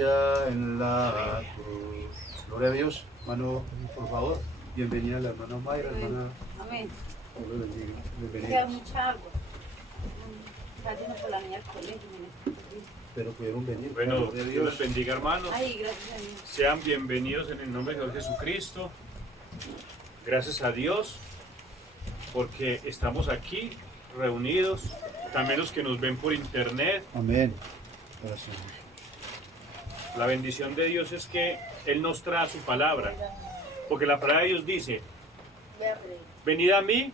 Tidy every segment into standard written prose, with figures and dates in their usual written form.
Ya en la cruz. Gloria a Dios, hermano, por favor. Bienvenida la hermana Mayra, hermana. Amén. Dios le bendiga. Queda Bienvenida. mucha agua. Está lleno por la niña al colegio. Pero pudieron venir. Bueno, Gloria a Dios Dios. les bendiga, hermanos. Ay, gracias a Dios. Sean bienvenidos en el nombre de Dios Jesucristo. Gracias a Dios porque estamos aquí reunidos. También los que nos ven por internet. Amén. Gracias. La bendición de Dios es que Él nos trae su palabra. Porque la palabra de Dios dice: venid a mí,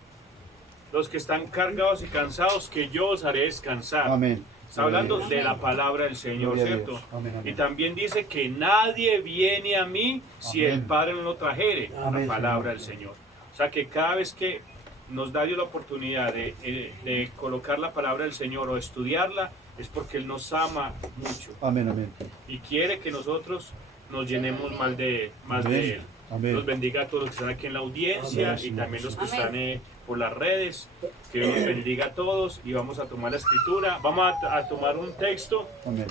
los que están cargados y cansados, que yo os haré descansar. Amén. Está hablando Gloria a de Dios. la palabra del Señor, Gloria a ¿cierto? Dios. Amén, amén. Y también dice que nadie viene a mí si Amén. el Padre no lo trajere, Amén, la palabra Señor. del Señor. O sea que cada vez que nos da Dios la oportunidad de colocar la palabra del Señor o estudiarla, es porque Él nos ama mucho Amén, amén. y quiere que nosotros nos llenemos más de Amén. Él. Amén. Los bendiga a todos los que están aquí en la audiencia Amén, y también los que Amén. están por las redes. Que Dios los bendiga a todos y vamos a tomar la escritura. Vamos a tomar un texto, Amén.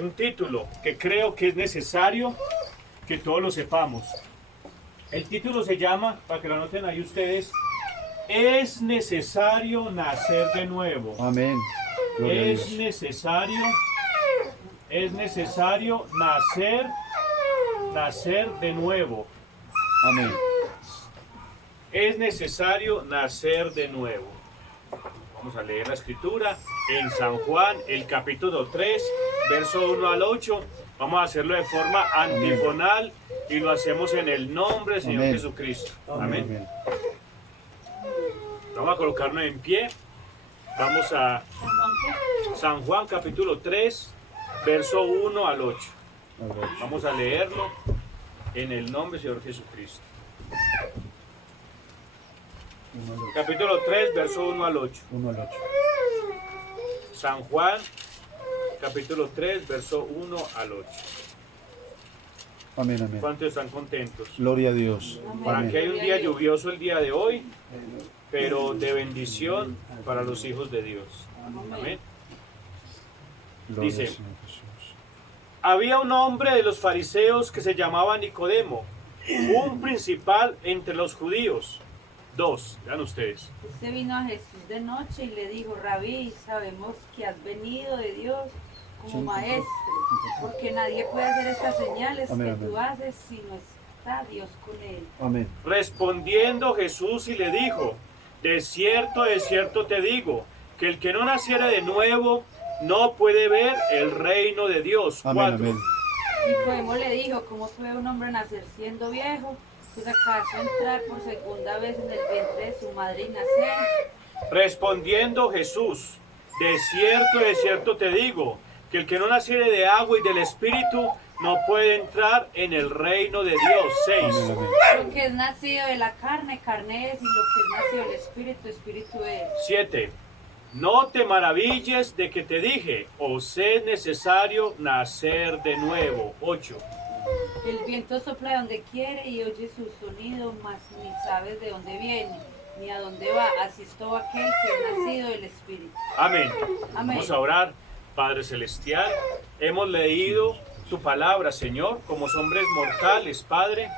un título que creo que es necesario que todos lo sepamos. El título se llama, para que lo anoten ahí ustedes, es necesario nacer de nuevo. Amén. Gloria a Es Dios. necesario nacer de nuevo. Amén. Es necesario nacer de nuevo. Vamos a leer la escritura en San Juan, el capítulo 3, verso 1 al 8. Vamos a hacerlo de forma antifonal y lo hacemos en el nombre del Señor Amén. Jesucristo. Amén. Amén. Vamos a colocarnos en pie. Vamos a San Juan, capítulo 3, verso 1 al 8. Amén. Vamos a leerlo en el nombre del Señor Jesucristo. Capítulo 3, verso 1 al 8. 1 al 8. San Juan, capítulo 3, verso 1 al 8. Amén, amén. ¿Cuántos están contentos? Gloria a Dios. Para que hay Amén. un día lluvioso el día de hoy, pero de bendición para los hijos de Dios. Amén. Gloria Dice, al Señor Jesús. Había un hombre de los fariseos que se llamaba Nicodemo, un principal entre los judíos. 2, vean ustedes. Este vino a Jesús de noche y le dijo: Rabí, sabemos que has venido de Dios como Sí, maestro, porque nadie puede hacer estas señales Amén, que amén. tú haces si no está Dios con él. Amén. Respondiendo Jesús y le dijo: de cierto te digo, que el que no naciere de nuevo no puede ver el reino de Dios. Amén, 4. amén. Nicodemo le dijo: ¿cómo puede un hombre nacer siendo viejo? Pues acaso entrar por segunda vez en el vientre de su madre y nacer. Respondiendo Jesús: de cierto te digo, que el que no naciere de agua y del Espíritu no puede entrar en el reino de Dios. 6. Amén, amén. Lo que es nacido de la carne, carne es, y lo que es nacido del Espíritu, Espíritu es. 7. No te maravilles de que te dije, os es necesario nacer de nuevo. 8. El viento sopla donde quiere y oye su sonido, mas ni sabes de dónde viene, ni a dónde va. Así es todo aquel que es nacido del Espíritu. Amén. Amén. Vamos a orar. Padre Celestial, hemos leído tu palabra, Señor, como hombres mortales, Padre,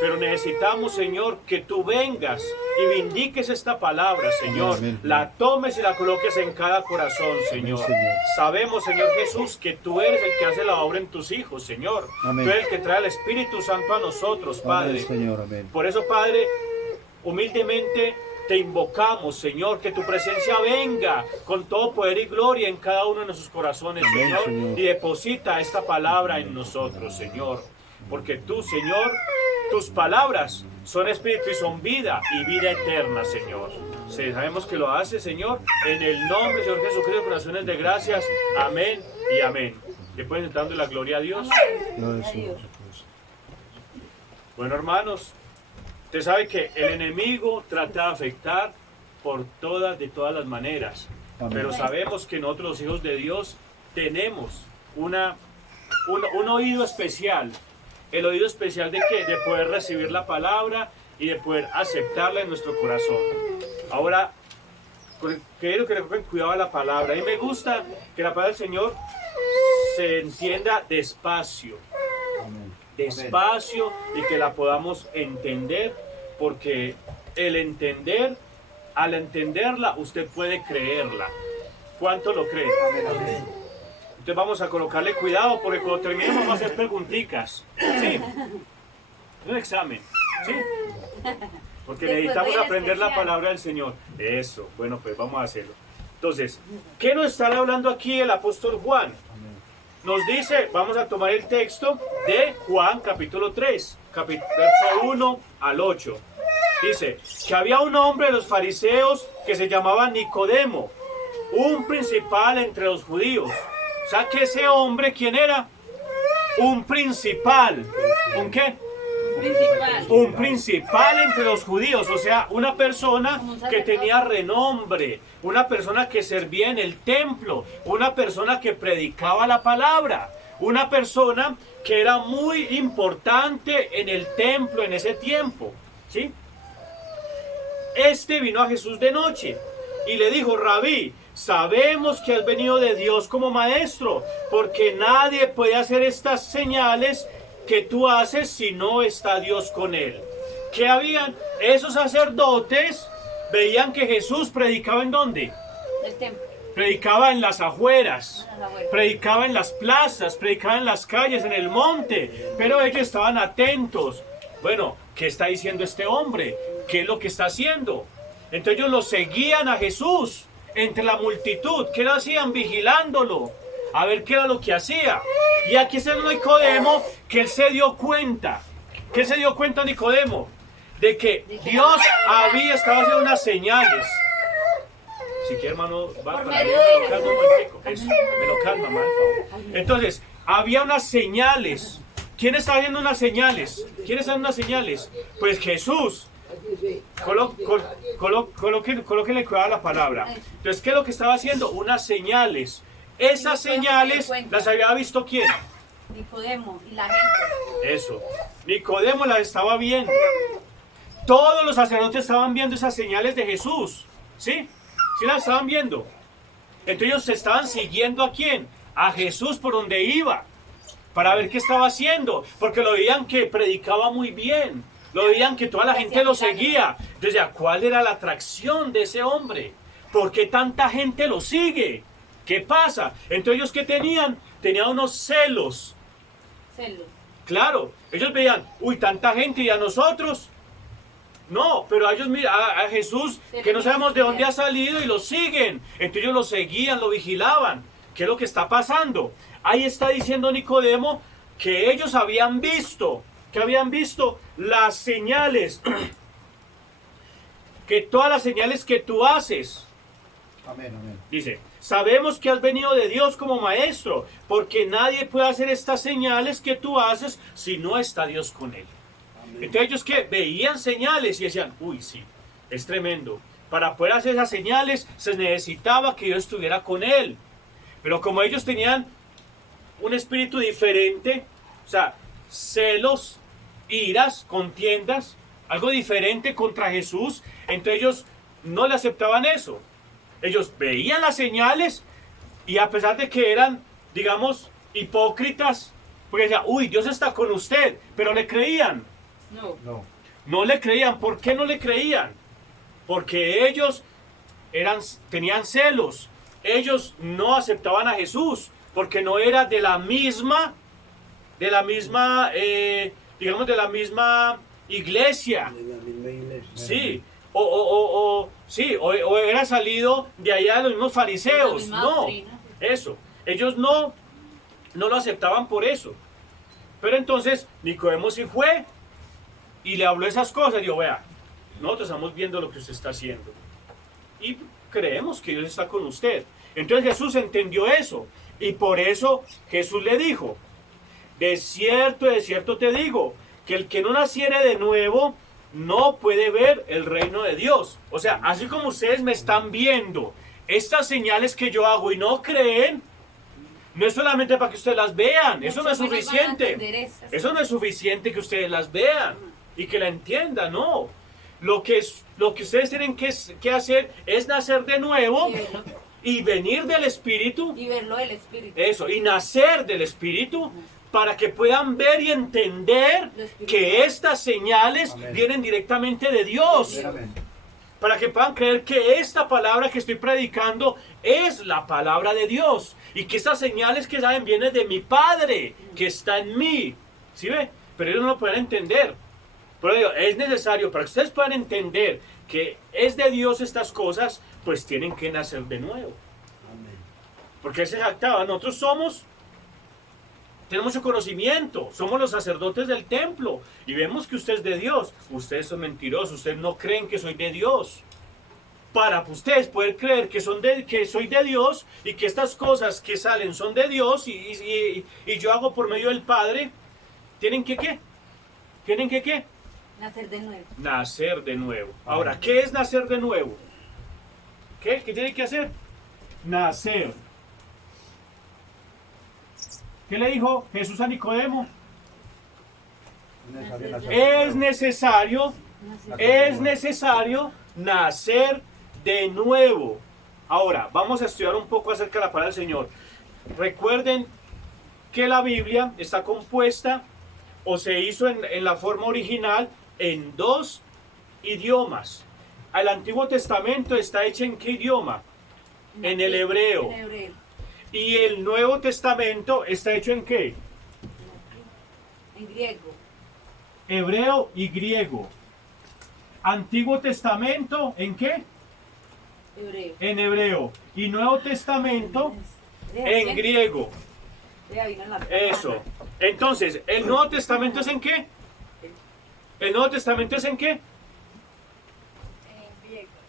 pero necesitamos, Señor, que tú vengas y vindiques esta palabra, Señor. Amén. La tomes y la coloques en cada corazón, Señor. Señor. Sabemos, Señor Jesús, que tú eres el que hace la obra en tus hijos, Señor. Amén. Tú eres el que trae el Espíritu Santo a nosotros, Padre. Amén, Señor. Amén. Por eso, Padre, humildemente te invocamos, Señor, que tu presencia venga con todo poder y gloria en cada uno de nuestros corazones, Amén, Señor, Señor. y deposita esta palabra en nosotros, Señor. Porque tú, Señor, tus palabras son espíritu y son vida y vida eterna, Señor. Sí, sabemos que lo hace, Señor, en el nombre del Señor Jesucristo, corazones de gracias. Amén y amén. Después dando la gloria a Dios. Gloria al A Señor Dios. Jesús. Bueno, hermanos, usted sabe que el enemigo trata de afectar de todas las maneras. Amén. Pero sabemos que nosotros, los hijos de Dios, tenemos un oído especial. ¿El oído especial de qué? De poder recibir la palabra y de poder aceptarla en nuestro corazón. Ahora, quiero que le pongan cuidado a la palabra. A mí me gusta que la palabra del Señor se entienda despacio, Amén. despacio, y que la podamos entender, porque el entender, al entenderla, usted puede creerla. ¿Cuánto lo cree? Amén, amén. Entonces vamos a colocarle cuidado, porque cuando terminemos vamos a hacer preguntitas. Sí, un examen. Sí, porque Después necesitamos voy al aprender la especial. palabra del Señor. Eso, bueno, pues vamos a hacerlo. Entonces, ¿qué nos está hablando aquí el apóstol Juan? Amén. Nos dice, vamos a tomar el texto de Juan capítulo 3, verso 1 al 8. Dice que había un hombre de los fariseos que se llamaba Nicodemo, un principal entre los judíos. O sea que ese hombre, ¿quién era? Un principal. ¿Un qué? Principal. Un principal entre los judíos, o sea, una persona Como un que sacerdote. tenía renombre, una persona que servía en el templo, una persona que predicaba la palabra, una persona que era muy importante en el templo en ese tiempo, ¿sí? Este vino a Jesús de noche y le dijo: Rabí, sabemos que has venido de Dios como maestro, porque nadie puede hacer estas señales que tú haces si no está Dios con él. ¿Qué habían? Esos sacerdotes veían que Jesús predicaba ¿en dónde? Del templo. Predicaba en las afueras, A las abuelas. predicaba en las plazas, predicaba en las calles, en el monte, pero ellos estaban atentos. Bueno, ¿qué está diciendo este hombre? ¿Qué es lo que está haciendo? Entonces ellos lo seguían a Jesús entre la multitud. ¿Qué lo hacían? Vigilándolo, a ver qué era lo que hacía. Y aquí está el Nicodemo, que él se dio cuenta. ¿Qué se dio cuenta Nicodemo? De que Dios había estado haciendo unas señales. Si quiere, hermano, va Por para mí, medio me lo de calma un Jesús. momentico. Eso, me lo calma, mal, por favor. Entonces, había unas señales. ¿Quién está haciendo unas señales? ¿Quién está haciendo unas señales? Pues Jesús. Colóquenle cuidado a la palabra. Entonces, ¿qué es lo que estaba haciendo? Unas señales. Esas señales las había visto ¿quién? Nicodemo y la gente. Eso. Nicodemo las estaba viendo. Todos los sacerdotes estaban viendo esas señales de Jesús. ¿Sí? ¿Sí las estaban viendo? Entonces ellos se estaban siguiendo ¿a quién? A Jesús por donde iba. Para ver qué estaba haciendo. Porque lo veían que predicaba muy bien. Lo veían que toda la gente lo seguía. Entonces, ¿cuál era la atracción de ese hombre? ¿Por qué tanta gente lo sigue? ¿Qué pasa? Entonces ellos ¿qué tenían? Tenían unos celos. Celos. Claro, ellos veían, uy, tanta gente y a nosotros. No, pero a ellos, mira, a Jesús, que no sabemos de dónde ha salido y lo siguen. Entonces ellos lo seguían, lo vigilaban. ¿Qué es lo que está pasando? Ahí está diciendo Nicodemo que ellos habían visto, las señales, que todas las señales que tú haces. Amén, amén. Dice, sabemos que has venido de Dios como maestro, porque nadie puede hacer estas señales que tú haces si no está Dios con él. Entonces ellos que veían señales y decían, uy, sí, es tremendo. Para poder hacer esas señales se necesitaba que Dios estuviera con él. Pero como ellos tenían un espíritu diferente, o sea, celos, iras, contiendas, algo diferente contra Jesús, entonces ellos no le aceptaban eso. Ellos veían las señales y a pesar de que eran, digamos, hipócritas, porque decían, uy, Dios está con usted, pero le creían. No. No le creían. ¿Por qué no le creían? Porque ellos tenían celos. Ellos no aceptaban a Jesús, porque no era de la misma iglesia. Sí. O era salido de allá de los mismos fariseos. La misma No, doctrina. eso. Ellos no lo aceptaban por eso. Pero entonces Nicodemo sí fue y le habló esas cosas. Dijo, vea, nosotros estamos viendo lo que usted está haciendo y creemos que Dios está con usted. Entonces Jesús entendió eso y por eso Jesús le dijo, de cierto te digo, que el que no naciere de nuevo no puede ver el reino de Dios. O sea, así como ustedes me están viendo estas señales que yo hago y no creen, no es solamente para que ustedes las vean, eso no es Muchos menos van a suficiente. entender esas. Eso no es suficiente que ustedes las vean y que la entiendan, no. Lo que ustedes tienen que hacer es nacer de nuevo y venir del Espíritu, y verlo del Espíritu. eso, y nacer del Espíritu, para que puedan ver y entender Lo espiritual. que estas señales Amén. vienen directamente de Dios. Amén. Para que puedan creer que esta palabra que estoy predicando es la palabra de Dios. Y que estas señales que saben vienen de mi Padre, que está en mí. ¿Sí ve? Pero ellos no lo pueden entender. Pero digo, es necesario, para que ustedes puedan entender que es de Dios estas cosas, pues tienen que nacer de nuevo. Amén. Porque él se jactaba, nosotros tenemos mucho conocimiento, somos los sacerdotes del templo y vemos que usted es de Dios. Ustedes son mentirosos, ustedes no creen que soy de Dios. Para ustedes poder creer que soy de Dios y que estas cosas que salen son de Dios y yo hago por medio del Padre, ¿tienen que qué? ¿Tienen que qué? Nacer de nuevo. Nacer de nuevo. Ahora, ¿qué es nacer de nuevo? ¿Qué? ¿Qué tiene que hacer? Nacer. ¿Qué le dijo Jesús a Nicodemo? Es necesario nacer de nuevo. Ahora, vamos a estudiar un poco acerca de la palabra del Señor. Recuerden que la Biblia está compuesta o se hizo en la forma original en dos idiomas. El Antiguo Testamento está hecho ¿en qué idioma? En el hebreo. En hebreo. ¿Y el Nuevo Testamento está hecho en qué? En griego. Hebreo y griego. Antiguo Testamento, ¿en qué? Hebreo. En hebreo. Y Nuevo Testamento en griego. Eso. Entonces, ¿el Nuevo Testamento es en qué? ¿El Nuevo Testamento es en qué?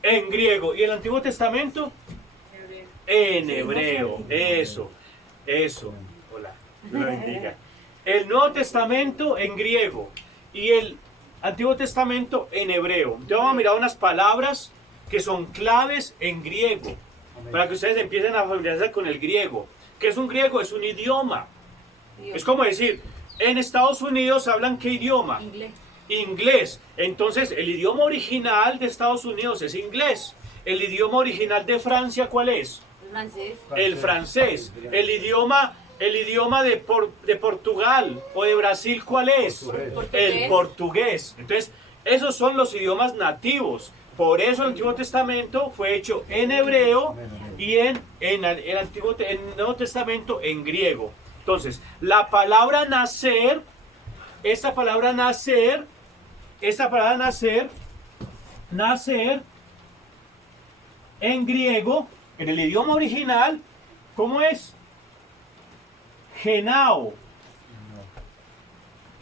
En griego. ¿Y el Antiguo Testamento? En hebreo. Eso. Hola. Dios lo bendiga. El Nuevo Testamento en griego y el Antiguo Testamento en hebreo. Entonces vamos a mirar unas palabras que son claves en griego. Amén. Para que ustedes empiecen a familiarizarse con el griego. ¿Qué es un griego? Es un idioma. Es como decir, en Estados Unidos hablan ¿qué idioma? Inglés. Inglés. Entonces, el idioma original de Estados Unidos es inglés. El idioma original de Francia, ¿cuál es? El francés. El francés. El idioma de Portugal o de Brasil, ¿cuál es? Portugués. El portugués. Entonces, esos son los idiomas nativos. Por eso el Antiguo Testamento fue hecho en hebreo y en el Nuevo Testamento en griego. Entonces, la palabra nacer, nacer en griego, en el idioma original, ¿cómo es? Genao.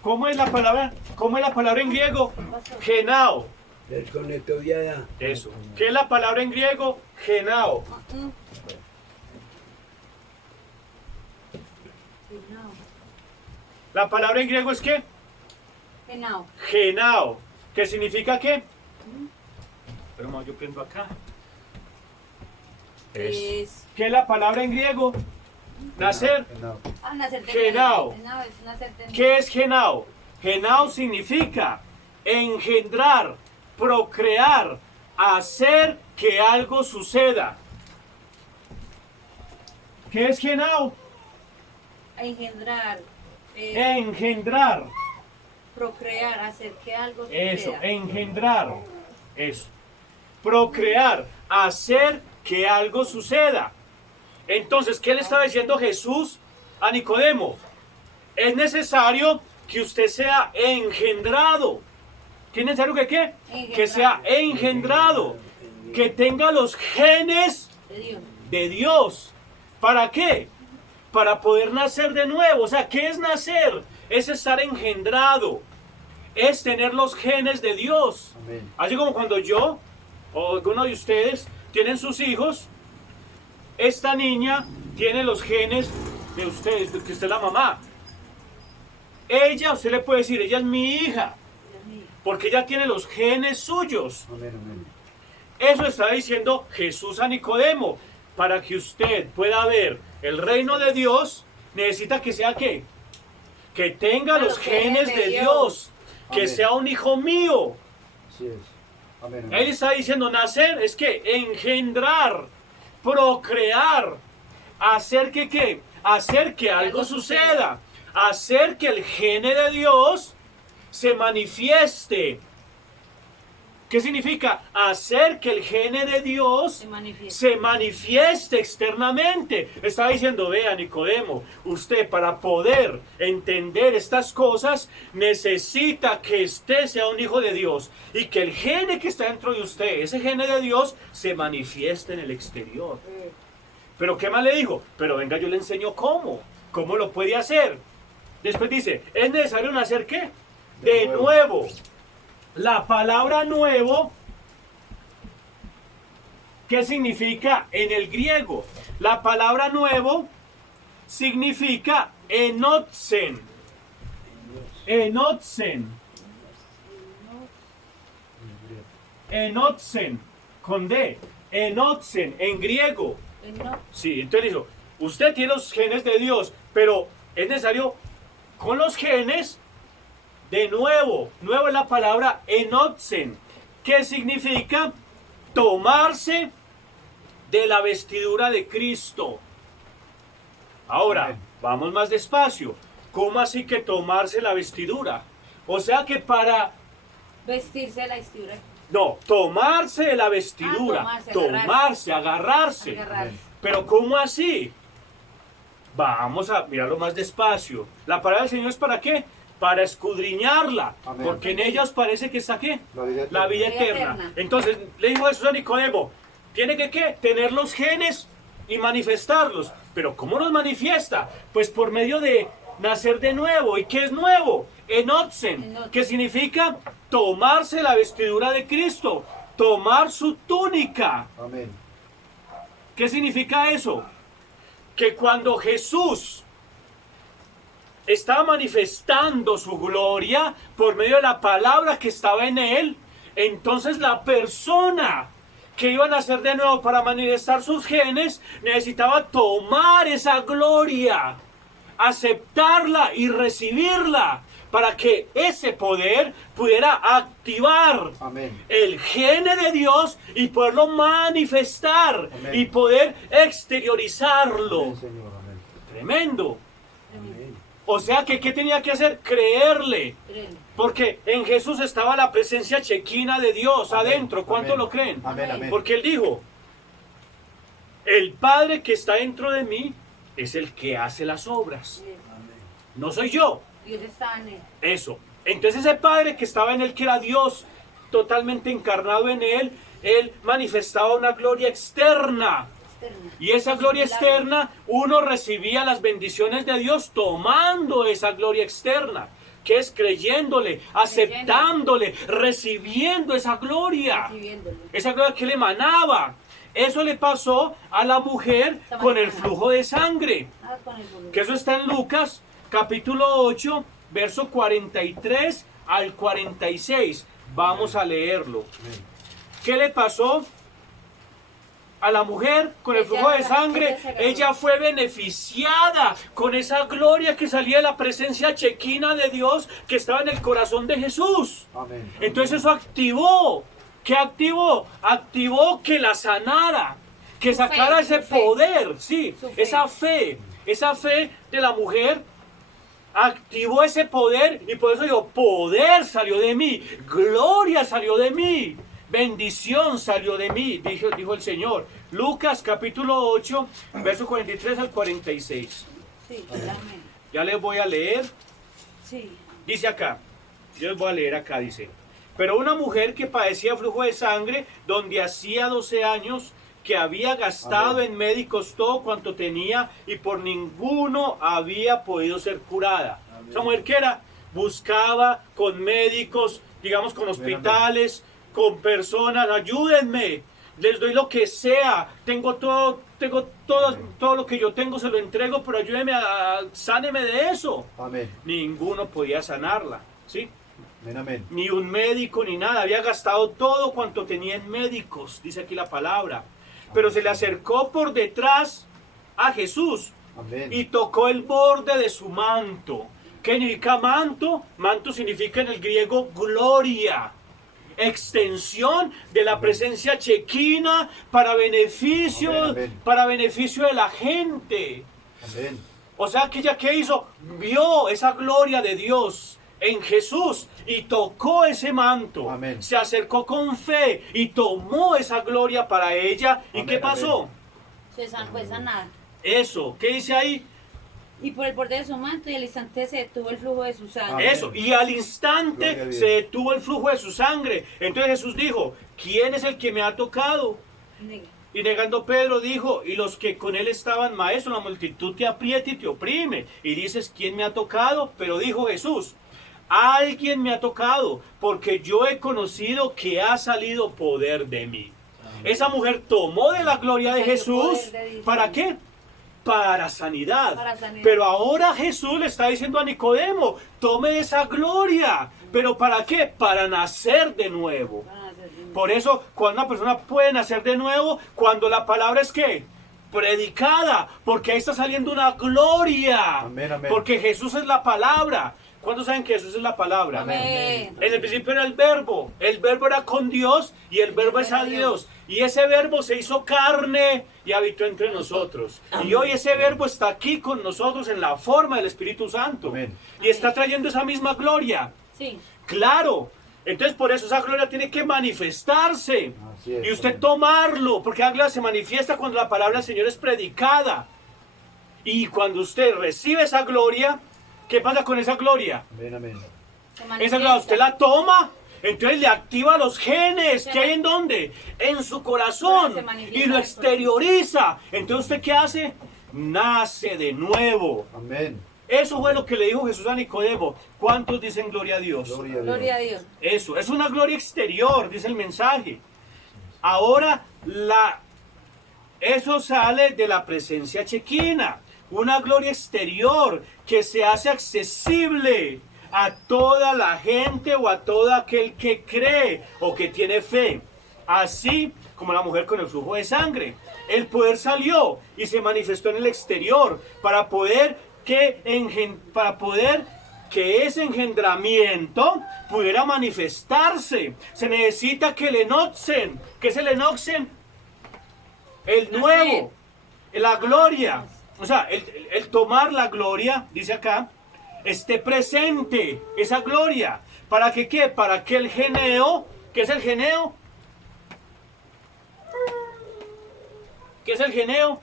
¿Cómo es la palabra en griego? Genao. Eso. ¿Qué es la palabra en griego? Genao. La palabra en griego es ¿qué? Genao. Genao. ¿Qué significa qué? Pero yo prendo acá. Es ¿Qué es la palabra en griego? Nacer. nacer de Genao. nuevo. Genao es nacer de nuevo. ¿Qué es genao? Genao significa engendrar, procrear, hacer que algo suceda. ¿Qué es genao? Engendrar. Engendrar. Procrear, hacer que algo suceda. Eso, engendrar. Eso. Procrear, hacer que algo suceda. Entonces, ¿qué le estaba diciendo Jesús a Nicodemo? Es necesario que usted sea engendrado. ¿Qué es necesario que qué? Que sea engendrado. Que tenga los genes De Dios. de Dios. ¿Para qué? Para poder nacer de nuevo. O sea, ¿qué es nacer? Es estar engendrado. Es tener los genes de Dios. Amén. Así como cuando yo o alguno de ustedes tienen sus hijos, esta niña tiene los genes de ustedes, que usted es la mamá. Ella, usted le puede decir, ella es mi hija, porque ella tiene los genes suyos. Amén, amén. Eso está diciendo Jesús a Nicodemo. Para que usted pueda ver el reino de Dios, necesita que sea ¿qué? Que tenga los genes de Dios. Que Amén. sea un hijo mío. Así es. Amén, Él amén. está diciendo nacer es que engendrar, procrear, hacer que ¿qué? Hacer que algo suceda, hacer que el gene de Dios se manifieste. ¿Qué significa? Hacer que el gene de Dios se manifieste externamente. Estaba diciendo, vea Nicodemo, usted para poder entender estas cosas necesita que usted sea un hijo de Dios y que el gene que está dentro de usted, ese gene de Dios, se manifieste en el exterior. Pero ¿qué más le dijo? Pero venga, yo le enseño cómo lo puede hacer. Después dice, es necesario nacer ¿qué? De nuevo. La palabra nuevo, ¿qué significa en el griego? La palabra nuevo significa enotzen. Enotzen. Enotzen. Con D. Enotzen. En griego. Sí, entonces dijo, usted tiene los genes de Dios, pero es necesario con los genes de nuevo. Nuevo es la palabra enotzen, que significa tomarse de la vestidura de Cristo. Ahora, vamos más despacio. ¿Cómo así que tomarse la vestidura? O sea que para... vestirse de la vestidura. No, tomarse de la vestidura. Tomarse, agarrarse. Pero ¿cómo así? Vamos a mirarlo más despacio. La palabra del Señor es ¿para qué? Para escudriñarla. Amén. Porque en ella os parece que está ¿qué? La vida eterna. Entonces le dijo Jesús a Nicodemo, tiene que ¿qué? Tener los genes y manifestarlos. Pero ¿cómo los manifiesta? Pues por medio de nacer de nuevo. ¿Y qué es nuevo? Enotzen, que significa tomarse la vestidura de Cristo, tomar su túnica. Amén. ¿Qué significa eso? Que cuando Jesús estaba manifestando su gloria por medio de la palabra que estaba en él, entonces la persona que iba a nacer de nuevo para manifestar sus genes necesitaba tomar esa gloria, aceptarla y recibirla para que ese poder pudiera activar Amén. El gene de Dios y poderlo manifestar. Amén. Y poder exteriorizarlo. Amén, Señor. Amén. Tremendo. Amén. O sea que ¿qué tenía que hacer? Creerle. Porque en Jesús estaba la presencia chequina de Dios. Amén. Adentro. ¿Cuánto lo creen? Amén, amén. Porque Él dijo, el Padre que está dentro de mí es el que hace las obras. Amén. No soy yo. Dios está en él. Eso. Entonces ese Padre que estaba en él, que era Dios totalmente encarnado en él, él manifestaba una gloria externa. Y esa gloria externa, uno recibía las bendiciones de Dios tomando esa gloria externa, que es creyéndole, aceptándole, recibiendo esa gloria. Esa gloria que le emanaba. Eso le pasó a la mujer con el flujo de sangre. Que eso está en Lucas capítulo 8, verso 43 al 46. Vamos a leerlo. ¿Qué le pasó a la mujer con el flujo de sangre? Ella fue beneficiada con esa gloria que salía de la presencia chequina de Dios que estaba en el corazón de Jesús. Amén. Entonces eso activó. ¿Qué activó? Activó que la sanara, que sacara ese poder, sí, esa fe de la mujer. Activó ese poder y por eso digo, poder salió de mí, gloria salió de mí, bendición salió de mí, dijo el Señor. Lucas capítulo 8, versos 43 al 46. Sí, amén. Ya les voy a leer. Sí. Dice acá, yo les voy a leer acá, dice. Pero una mujer que padecía flujo de sangre, donde hacía 12 años, que había gastado en médicos todo cuanto tenía y por ninguno había podido ser curada. Amén. Esa mujer que era, buscaba con médicos, digamos con hospitales, con personas, ayúdenme, les doy lo que sea, tengo todo lo que yo tengo, se lo entrego, pero ayúdenme, sáneme de eso. Amén. Ninguno podía sanarla, ¿sí? Amén, amén. Ni un médico ni nada, había gastado todo cuanto tenía en médicos, dice aquí la palabra. Pero se le acercó por detrás a Jesús. Amén. Y tocó el borde de su manto. ¿Qué significa manto? Manto significa en el griego gloria. extensión de la presencia chequina para beneficio, Amén, amén. para beneficio de la gente. Amén. O sea que ella, ¿qué hizo? Vio esa gloria de Dios en Jesús y tocó ese manto. Amén. Se acercó con fe y tomó esa gloria para ella. ¿Y Amén, qué pasó? amén. Fue sanada. Eso, ¿qué dice ahí? Y por el borde de su manto y al instante se detuvo el flujo de su sangre. Amén. Eso, y al Gloria a instante Dios. se detuvo el flujo de su sangre. Entonces Jesús dijo, ¿quién es el que me ha tocado? Y negando Pedro dijo, y los que con él estaban, maestro, la multitud te aprieta y te oprime. Y dices, ¿quién me ha tocado? Pero dijo Jesús, alguien me ha tocado, porque yo he conocido que ha salido poder de mí. Esa mujer tomó de la gloria de Salió Jesús, poder de Dios. ¿para qué? Para sanidad. Para sanidad. Pero ahora Jesús le está diciendo a Nicodemo, tome esa gloria. ¿Pero para qué? Para nacer de nuevo. Por eso, cuando una persona puede nacer de nuevo, cuando la palabra es ¿qué? Predicada, porque ahí está saliendo una gloria. Amén, amén. Porque Jesús es la palabra. ¿Cuántos saben que Jesús es la palabra? Amén. En el principio era el verbo era con Dios y el verbo es a Dios. Y ese verbo se hizo carne y habitó entre nosotros. Y hoy ese verbo está aquí con nosotros en la forma del Espíritu Santo. Amén. Y está trayendo esa misma gloria. Sí. Claro. Entonces por eso esa gloria tiene que manifestarse. Así es, Y usted amén. tomarlo, porque la gloria se manifiesta cuando la palabra del Señor es predicada. Y cuando usted recibe esa gloria, ¿qué pasa con esa gloria? Amén, amén. Se Esa manifiesta. gloria usted la toma, entonces le activa los genes. Se ¿Qué hay en dónde? En su corazón. Se manifiesta Y lo el exterioriza. Entonces ¿usted qué hace? Nace de nuevo. Amén. Eso fue lo que le dijo Jesús a Nicodemo. ¿Cuántos dicen gloria a Dios? Gloria a Dios. Gloria a Dios. Eso, es una gloria exterior, dice el mensaje. Ahora, eso sale de la presencia chequina. Una gloria exterior que se hace accesible a toda la gente o a todo aquel que cree o que tiene fe. Así como la mujer con el flujo de sangre. El poder salió y se manifestó en el exterior para poder que ese engendramiento pudiera manifestarse. Se necesita que el enoxen, ¿qué es el enoxen? El nuevo, la gloria. O sea, el tomar la gloria, dice acá, esté presente esa gloria. ¿Para que qué? Para que el geneo, ¿qué es el geneo? ¿Qué es el geneo?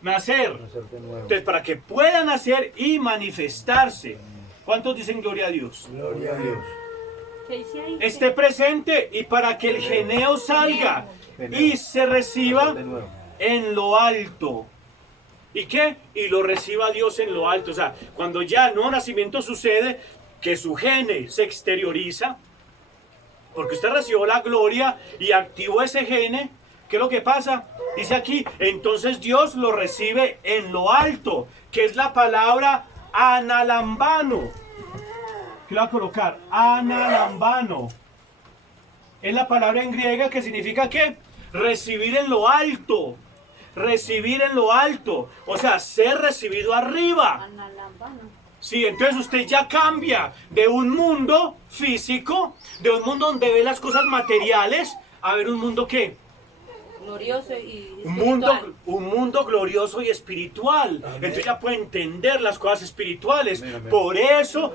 Nacer. Nacer de nuevo. Entonces, para que pueda nacer y manifestarse. ¿Cuántos dicen gloria a Dios? Gloria a Dios. ¿Qué dice ahí? Esté presente y para que el geneo salga y se reciba De nuevo. en lo alto. ¿Y qué? Y lo reciba Dios en lo alto. O sea, cuando ya el nuevo nacimiento sucede, que su gene se exterioriza, porque usted recibió la gloria y activó ese gene. ¿Qué es lo que pasa? Dice aquí, entonces Dios lo recibe en lo alto, que es la palabra analambano. ¿Qué le va a colocar? Analambano. Es la palabra en griega que significa ¿qué? Recibir en lo alto. Recibir en lo alto. O sea, ser recibido arriba. Ana Lambano. Sí, entonces usted ya cambia de un mundo físico, de un mundo donde ve las cosas materiales, a ver un mundo ¿qué? Glorioso y Un mundo glorioso y espiritual. Entonces ya puede entender las cosas espirituales. Amén, amén. Por eso,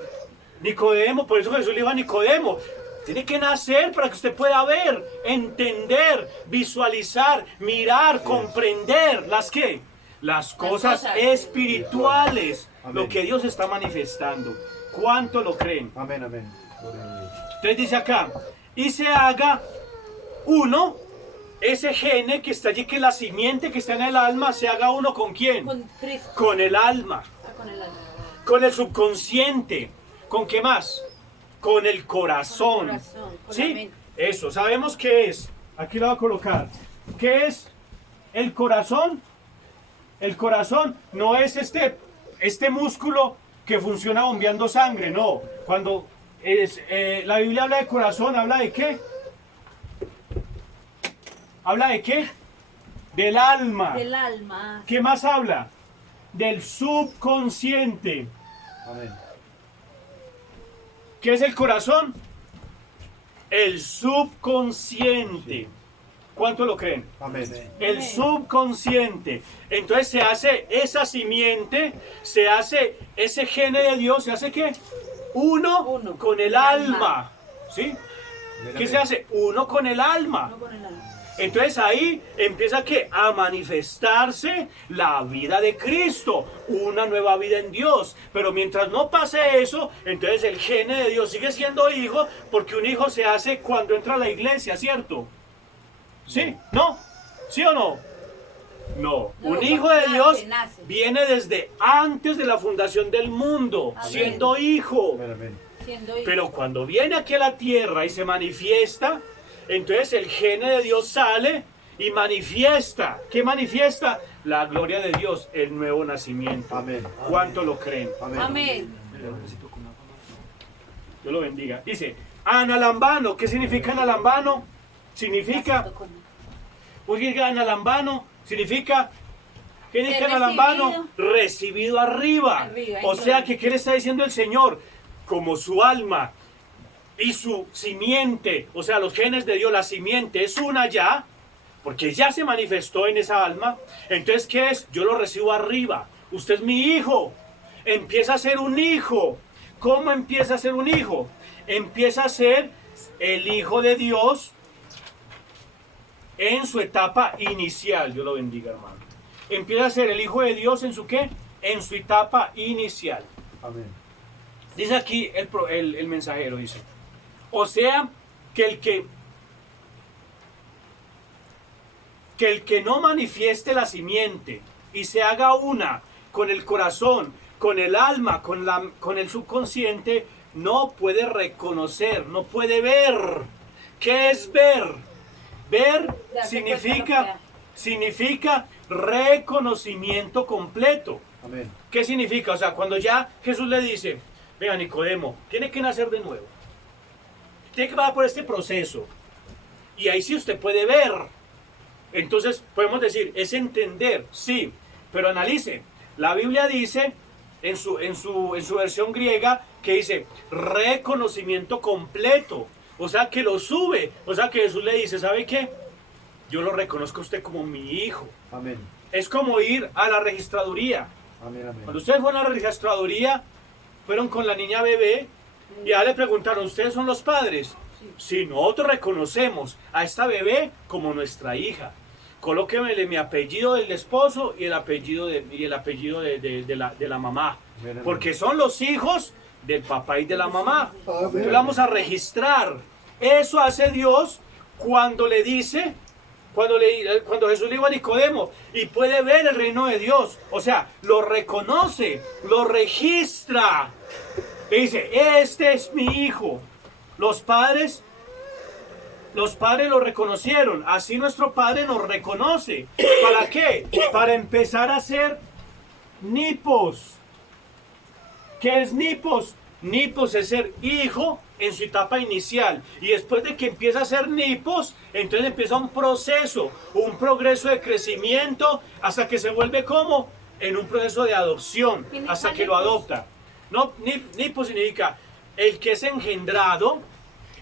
Nicodemo, por eso Jesús le dijo a Nicodemo, tiene que nacer para que usted pueda ver, entender, visualizar, mirar, comprender las ¿qué? Las cosas cosas espirituales. Amén. Lo que Dios está manifestando. ¿Cuánto lo creen? Amén, amén. Gloria a Dios. Entonces dice acá, y se haga uno, ese gene que está allí, que la simiente que está en el alma, se haga uno con quién? con Cristo. Con el alma, Con el alma. con el subconsciente, ¿con qué más? Con el corazón. Con el corazón, con la ¿Sí? mente. Eso, ¿sabemos qué es? Aquí lo voy a colocar. ¿Qué es el corazón? El corazón no es este músculo que funciona bombeando sangre, no. Cuando la Biblia habla de corazón, ¿habla de qué? ¿Habla de qué? Del alma. Del alma. ¿Qué más habla? Del subconsciente. Amén. ¿Qué es el corazón? el subconsciente. ¿Cuánto lo creen? Amén. El subconsciente. Entonces se hace esa simiente, se hace ese gene de Dios, se hace ¿qué? Uno con el alma. ¿Sí? ¿Qué se hace? Uno con el alma. No con el alma. Entonces ahí empieza ¿qué? A manifestarse la vida de Cristo, una nueva vida en Dios. Pero mientras no pase eso, entonces el gene de Dios sigue siendo hijo, porque un hijo se hace cuando entra a la iglesia, ¿cierto? ¿Sí? ¿No? ¿Sí o no? No. No, Un hijo de Dios nace. viene desde antes de la fundación del mundo, Amén. siendo hijo. Amén. Siendo hijo. Pero cuando viene aquí a la tierra y se manifiesta, entonces el gene de Dios sale y manifiesta. ¿Qué manifiesta? La gloria de Dios, el nuevo nacimiento. Amén. ¿Cuánto lo creen? Amén. Amén. Dios lo bendiga. Dice, analambano. ¿Qué significa analambano? Significa, analambano significa, ¿qué significa Ser analambano? Recibido arriba. Arriba, O en sea, gloria. ¿qué le está diciendo el Señor? Como su alma y su simiente, o sea, los genes de Dios, la simiente es una ya, porque ya se manifestó en esa alma. Entonces, ¿qué es? Yo lo recibo arriba. Usted es mi hijo. Empieza a ser un hijo. ¿Cómo empieza a ser un hijo? Empieza a ser el hijo de Dios en su etapa inicial. Dios lo bendiga, hermano. Empieza a ser el hijo de Dios en su ¿qué? En su etapa inicial. Amén. Dice aquí el mensajero, dice, o sea, que el que no manifieste la simiente y se haga una con el corazón, con el alma, con el subconsciente, no puede reconocer, no puede ver. ¿Qué es ver? Ver Darse cuenta de lo que significa reconocimiento completo. Amén. ¿Qué significa? O sea, cuando ya Jesús le dice, venga Nicodemo, tiene que nacer de nuevo. Tiene que pasar por este proceso. Y ahí sí usted puede ver. Entonces podemos decir, es entender, sí, pero analice. La Biblia dice, en su versión griega, que dice reconocimiento completo. O sea, que lo sube. O sea, que Jesús le dice, ¿sabe qué? Yo lo reconozco a usted como mi hijo. Amén. Es como ir a la registraduría. Amén. Amén. Cuando ustedes fueron a la registraduría, fueron con la niña bebé y ya le preguntaron, ¿ustedes son los padres? Sí, nosotros reconocemos a esta bebé como nuestra hija. Colóquemele mi apellido del esposo y el apellido de la mamá. Amén, amén. Porque son los hijos del papá y de la mamá. Entonces vamos a registrar. Eso hace Dios cuando le dice, cuando Jesús le dijo a Nicodemo, y puede ver el reino de Dios. O sea, lo reconoce, lo registra. Le dice, este es mi hijo. Los padres lo reconocieron. Así nuestro Padre nos reconoce. ¿Para qué? Para empezar a ser nipos. ¿Qué es nipos? Nipos es ser hijo en su etapa inicial. Y después de que empieza a ser nipos, entonces empieza un proceso, un progreso de crecimiento, hasta que se vuelve como en un proceso de adopción, hasta que lo adopta. No, nipos significa el que es engendrado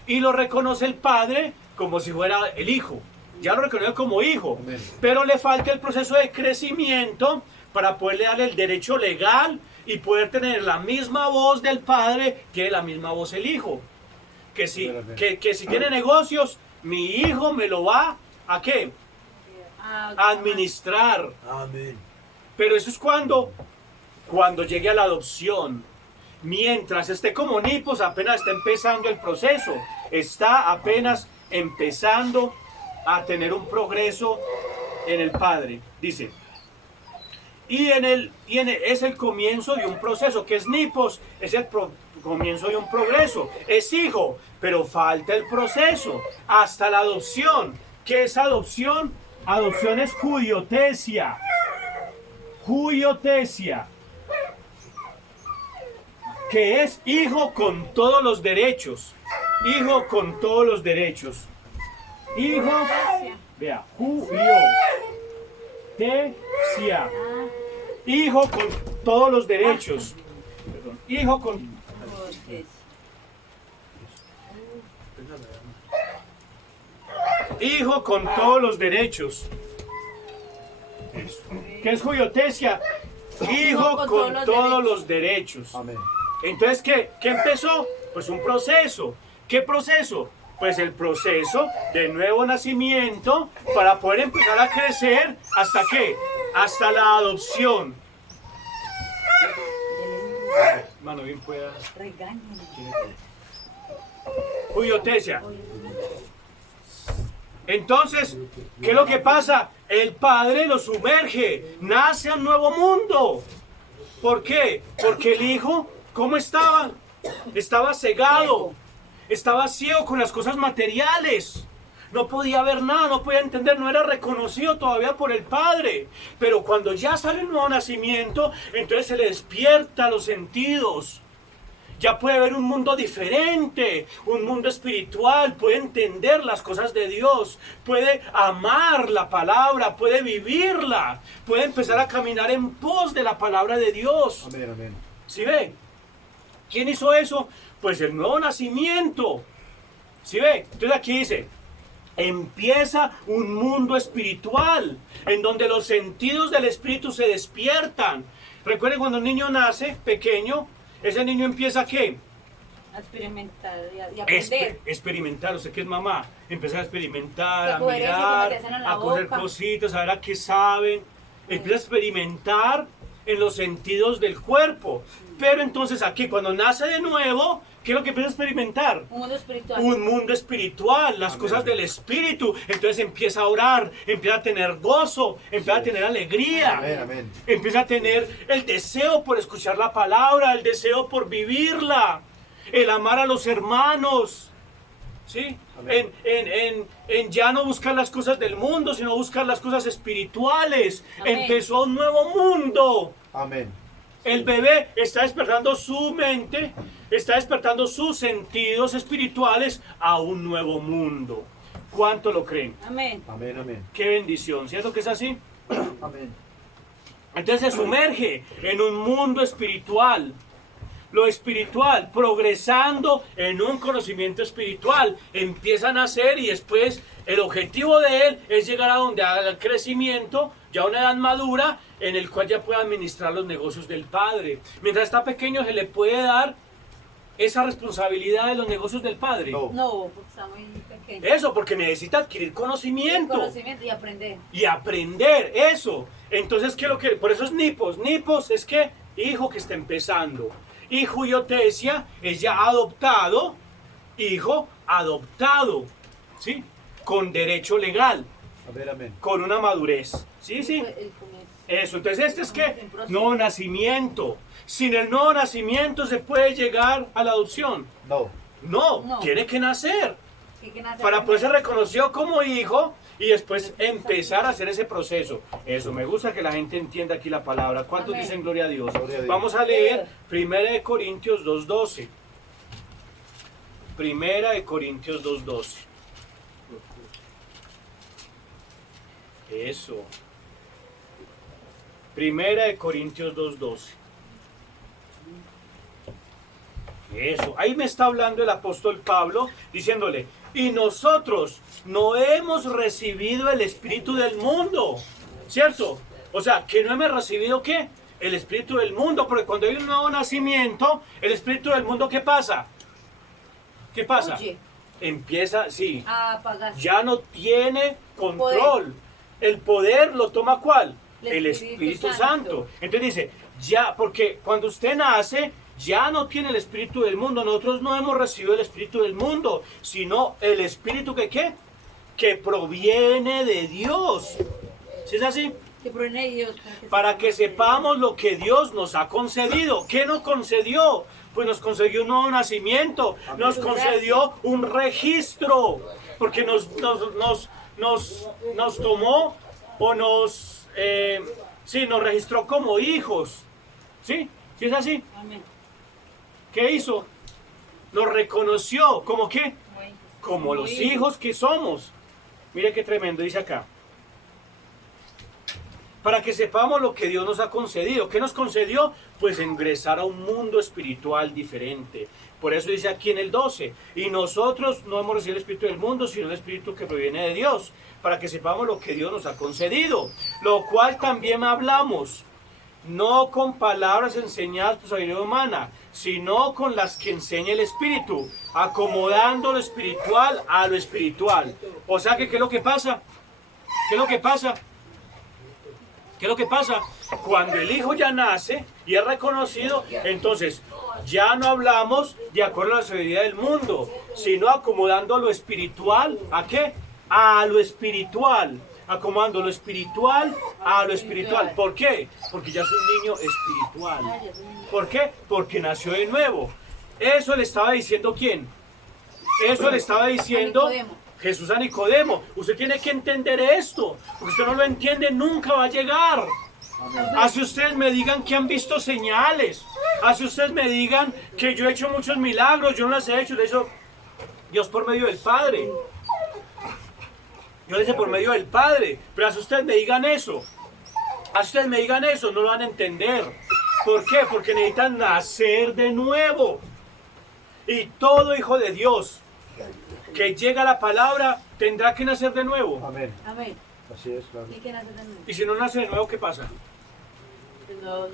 y lo reconoce el padre como si fuera el hijo. Ya lo reconoce como hijo. Amén. Pero le falta el proceso de crecimiento para poderle darle el derecho legal y poder tener la misma voz del padre, tiene la misma voz el hijo. Que si tiene negocios, mi hijo me lo va a ¿qué? A administrar. Amén. Pero eso es cuando llegue a la adopción. Mientras esté como nipos, apenas está empezando el proceso. Está apenas empezando a tener un progreso en el Padre. Dice, es el comienzo de un proceso. Que es nipos? Es el comienzo de un progreso. Es hijo, pero falta el proceso hasta la adopción. ¿Qué es adopción? Adopción es judiotesia. Judiotesia. Que es hijo con todos los derechos. Hijo con todos los derechos. Hijo, vea, judiotesia. Hijo con todos los derechos. Perdón, hijo con... Hijo con todos los derechos. Eso. ¿Qué es juyotesia? Hijo con todos los derechos. Amén. Entonces, ¿qué empezó? Pues un proceso. ¿Qué proceso? Pues el proceso de nuevo nacimiento para poder empezar a crecer. ¿Hasta qué? Hasta la adopción. Hermano, bien pueda. Regáñenme. Juyotesia. Entonces, ¿qué es lo que pasa? El Padre lo sumerge, nace a un nuevo mundo. ¿Por qué? Porque el Hijo, ¿cómo estaba? Estaba cegado, estaba ciego con las cosas materiales. No podía ver nada, no podía entender, no era reconocido todavía por el Padre. Pero cuando ya sale el nuevo nacimiento, entonces se le despierta los sentidos. Ya puede ver un mundo diferente, un mundo espiritual, puede entender las cosas de Dios, puede amar la palabra, puede vivirla, puede empezar a caminar en pos de la palabra de Dios. Amén, amén. ¿Sí ve? ¿Quién hizo eso? Pues el nuevo nacimiento. ¿Sí ve? Entonces aquí dice, empieza un mundo espiritual, en donde los sentidos del espíritu se despiertan. Recuerden cuando un niño nace pequeño, ese niño empieza ¿a qué? A experimentar y aprender. Experimentar, usted que es mamá, empezar a experimentar, a Que coherencia, que mirar, meterse en la a coger boca. cositas, a ver a qué saben. Empieza a experimentar en los sentidos del cuerpo. Pero entonces aquí, cuando nace de nuevo, ¿qué es lo que empieza a experimentar? Un mundo espiritual. Un mundo espiritual, las cosas del espíritu. Entonces empieza a orar, empieza a tener gozo, empieza a tener alegría. Amén, amén. Empieza a tener el deseo por escuchar la palabra, el deseo por vivirla, el amar a los hermanos. ¿Sí? Amén. En ya no buscar las cosas del mundo, sino buscar las cosas espirituales. Amén. Empezó un nuevo mundo. Amén. El bebé está despertando su mente, está despertando sus sentidos espirituales a un nuevo mundo. ¿Cuánto lo creen? Amén. Amén, amén. Qué bendición, ¿cierto que es así? Amén. Entonces se sumerge en un mundo espiritual. Lo espiritual, progresando en un conocimiento espiritual, empieza a nacer y después el objetivo de él es llegar a donde haga el crecimiento, ya a una edad madura, en el cual ya pueda administrar los negocios del Padre. Mientras está pequeño se le puede dar esa responsabilidad de los negocios del Padre. No. No, porque está muy pequeño. Eso, porque necesita adquirir conocimiento. Conocimiento y aprender. Y aprender eso. Entonces, ¿qué es lo que? Por eso es nipos. Nipos es que hijo que está empezando. Y juyotesia es ya adoptado, hijo adoptado, ¿sí? Con derecho legal, Amén, amén. con una madurez. ¿Sí, sí? El comienzo. Eso, entonces este es que En proceso. nuevo nacimiento. Sin el nuevo nacimiento se puede llegar a la adopción. No. No, No. tiene que nacer. Sí, que nace Para poder ser primero. reconocido como hijo y después empezar a hacer ese proceso. Eso, me gusta que la gente entienda aquí la palabra. ¿Cuántos Amén. dicen gloria a Dios? Gloria a Dios. Vamos a leer 1 de Corintios 2.12. 1 de Corintios 2.12. Eso. 1 de Corintios 2.12. Eso, ahí me está hablando el apóstol Pablo diciéndole, y nosotros no hemos recibido el espíritu del mundo, ¿cierto? O sea, que no hemos recibido ¿qué? El espíritu del mundo, porque cuando hay un nuevo nacimiento, el espíritu del mundo, ¿qué pasa? ¿Qué pasa? Huye. Empieza, sí, A apagar. ya no tiene control. El poder lo toma ¿cuál? El El Espíritu Espíritu Santo. Santo. Entonces dice, ya, porque cuando usted nace, ya no tiene el espíritu del mundo. Nosotros no hemos recibido el espíritu del mundo, sino el espíritu que ¿qué? Que proviene de Dios. ¿Sí es así? Que proviene de Dios. Para que sepamos lo que Dios nos ha concedido. ¿Qué nos concedió? Pues nos concedió un nuevo nacimiento, nos concedió un registro, porque nos tomó o nos registró como hijos. ¿Sí? ¿Sí es así? Amén. ¿Qué hizo? Nos reconoció, ¿como qué? Como los hijos que somos. Mire qué tremendo, dice acá. para que sepamos lo que Dios nos ha concedido. ¿Qué nos concedió? Pues ingresar a un mundo espiritual diferente. Por eso dice aquí en el 12, y nosotros no hemos recibido el espíritu del mundo, sino el espíritu que proviene de Dios, para que sepamos lo que Dios nos ha concedido, lo cual también hablamos, no con palabras enseñadas por sabiduría humana, sino con las que enseña el Espíritu, acomodando lo espiritual a lo espiritual. O sea que, ¿qué es lo que pasa? ¿Qué es lo que pasa? ¿Qué es lo que pasa? Cuando el Hijo ya nace y es reconocido, entonces ya no hablamos de acuerdo a la sabiduría del mundo, sino acomodando lo espiritual, ¿a qué? A lo espiritual. Acomodando lo espiritual a lo espiritual. ¿Por qué? Porque ya es un niño espiritual. ¿Por qué? Porque nació de nuevo. Eso le estaba diciendo ¿quién? Eso le estaba diciendo Jesús a Nicodemo. Usted tiene que entender esto. Porque usted no lo entiende, nunca va a llegar. Así ustedes me digan que han visto señales. Así ustedes me digan que yo he hecho muchos milagros. Yo no las he hecho, lo hizo Dios por medio del Padre. Yo lo hice por medio del Padre. Pero así ustedes me digan eso. Así ustedes me digan eso, no lo van a entender. ¿Por qué? Porque necesitan nacer de nuevo. Y todo hijo de Dios que llega a la palabra tendrá que nacer de nuevo. Amén. Amén. Así es, claro. ¿Y qué nace de nuevo? Y si no nace de nuevo, ¿qué pasa? No.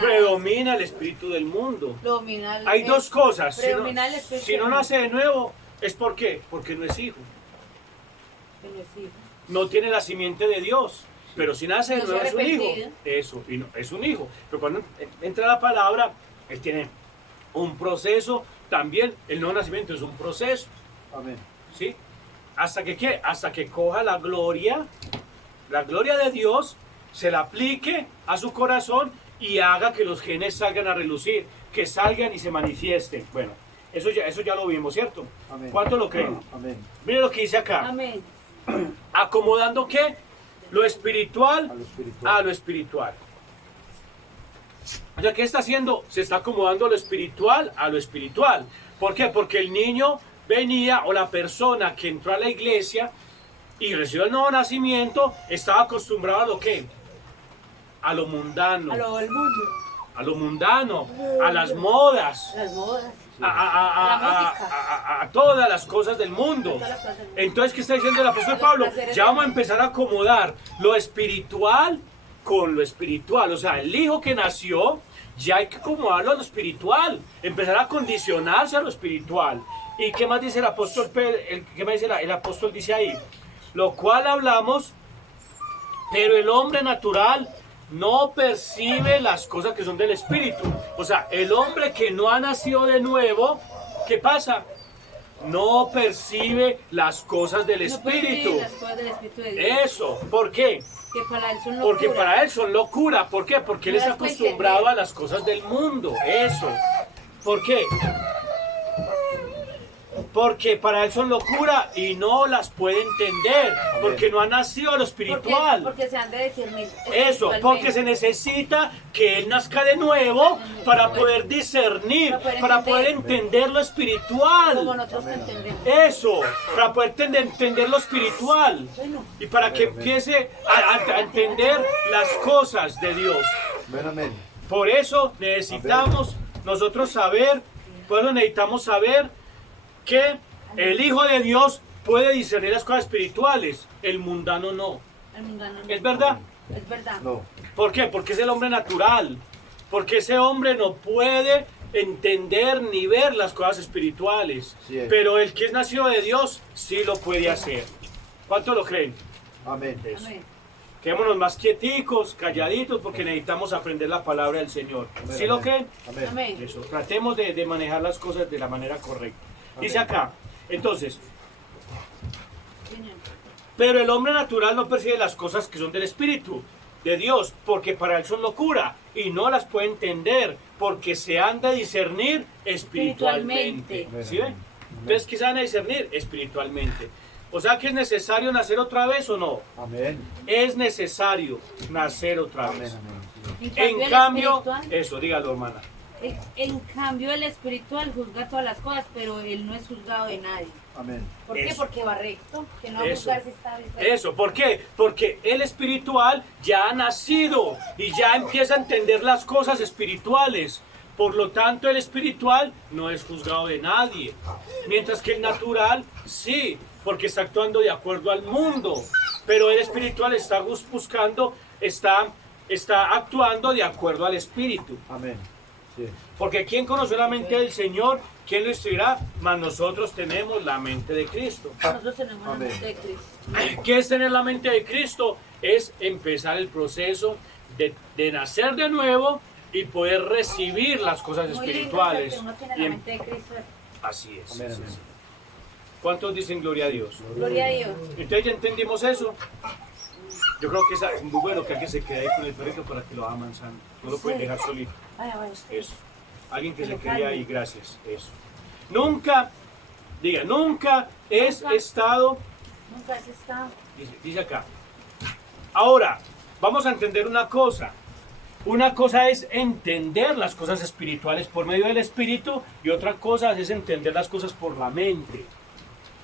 Predomina el espíritu del mundo. Domina el- Hay dos cosas. predomina el espíritu Si no del nace de nuevo, ¿es por qué? Porque no es hijo. mundo, que no es hijo. No tiene la simiente de Dios. Pero si nace de No se nuevo ha es un hijo. arrepentido. Eso, y no, es un hijo. Pero cuando entra la palabra, él tiene un proceso. También el nuevo nacimiento es un proceso. Amén. ¿Sí? ¿Hasta que qué? Hasta que coja la gloria de Dios, se la aplique a su corazón y haga que los genes salgan a relucir, que salgan y se manifiesten. Bueno, eso ya lo vimos, ¿cierto? Amén. ¿Cuánto lo creen? Amén. Mire lo que dice acá. Amén. Acomodando ¿qué? Lo espiritual A lo espiritual. a lo espiritual. O sea, ¿qué está haciendo? Se está acomodando lo espiritual a lo espiritual. ¿Por qué? Porque el niño venía, o la persona que entró a la iglesia y recibió el nuevo nacimiento, estaba acostumbrado a lo que? A lo mundano. A lo del mundo. A lo mundano, a las modas, Las bodas. a todas las cosas del mundo. Todas las cosas del mundo. Entonces, ¿qué está diciendo el apóstol Pablo? Ya vamos a empezar a acomodar lo espiritual con lo espiritual. O sea, el hijo que nació, ya hay que acomodarlo a lo espiritual, empezar a condicionarse a lo espiritual. ¿Y qué más dice el apóstol Pedro? ¿Qué más dice el apóstol? Dice ahí, lo cual hablamos, pero el hombre natural no percibe las cosas que son del espíritu. O sea, el hombre que no ha nacido de nuevo, ¿qué pasa? No percibe las cosas del No percibe espíritu. las cosas del espíritu de Dios. Eso, ¿por qué? Que para él son Porque locura. para él son locura. ¿Por qué? Porque él No está las puede acostumbrado entender. a las cosas del mundo. Eso. ¿Por qué? Porque para él son locura y no las puede entender. Porque no ha nacido a lo espiritual. Porque se han de discernir. Eso, porque se necesita que él nazca de nuevo para poder discernir, para poder entender lo Como espiritual. nosotros que entendemos. Eso, para poder entender lo espiritual. Bueno, Y para que empiece a entender las cosas de Dios. Amén, amén. Por eso necesitamos nosotros saber, por eso necesitamos saber que el Hijo de Dios puede discernir las cosas espirituales, el mundano no. el mundano no. ¿Es verdad? Es verdad. No. ¿Por qué? Porque es el hombre natural. Porque ese hombre no puede entender ni ver las cosas espirituales. Sí es. Pero el que es nacido de Dios sí lo puede hacer. ¿Cuánto lo creen? Amén. Eso. Amén. Quedémonos más quieticos, calladitos, porque necesitamos aprender la palabra del Señor. Amén, ¿Sí lo amén. creen? Amén. Amén. Eso. Tratemos de manejar las cosas de la manera correcta. Dice acá, entonces, Señor. pero el hombre natural no percibe las cosas que son del Espíritu de Dios, porque para él son locura y no las puede entender, porque se han de discernir espiritualmente. Espiritualmente. ¿Sí ven? Entonces, ¿qué se van a discernir? Espiritualmente. O sea, que es necesario nacer otra vez o no. Amén. Es necesario nacer otra Amén. vez. Amén. En En el cambio, espiritual, eso, dígalo, hermana. En cambio, el espiritual juzga todas las cosas, pero él no es juzgado de nadie. Amén. ¿Por qué? Eso. Porque va recto, que no va a Eso. juzgar si está bien. Eso, ¿por qué? Porque el espiritual ya ha nacido y ya empieza a entender las cosas espirituales. Por lo tanto, el espiritual no es juzgado de nadie. Mientras que el natural, sí, porque está actuando de acuerdo al mundo. Pero el espiritual está buscando, está actuando de acuerdo al espíritu. Amén. Sí. Porque ¿quién conoció la mente del Señor? ¿Quién lo instruirá? Mas nosotros tenemos la mente de Cristo. Nosotros tenemos la Amén. mente de Cristo. ¿Qué es tener la mente de Cristo? Es empezar el proceso de nacer de nuevo y poder recibir las cosas Muy lindo espirituales. que uno tiene Y la mente de Cristo. así es. Amén, sí, amén. sí. ¿Cuántos dicen gloria a Dios? Gloria a Dios. Entonces ya entendimos eso. Yo creo que es muy bueno que alguien se quede ahí con el perrito para que lo vaya amansando. No lo pueden dejar solito. Vaya, vaya. Eso. Alguien que Que se lo quede calme. ahí, gracias. Eso. Nunca, diga, nunca es Nunca. estado, Nunca has estado. dice acá. Ahora, vamos a entender una cosa. Una cosa es entender las cosas espirituales por medio del espíritu y otra cosa es entender las cosas por la mente.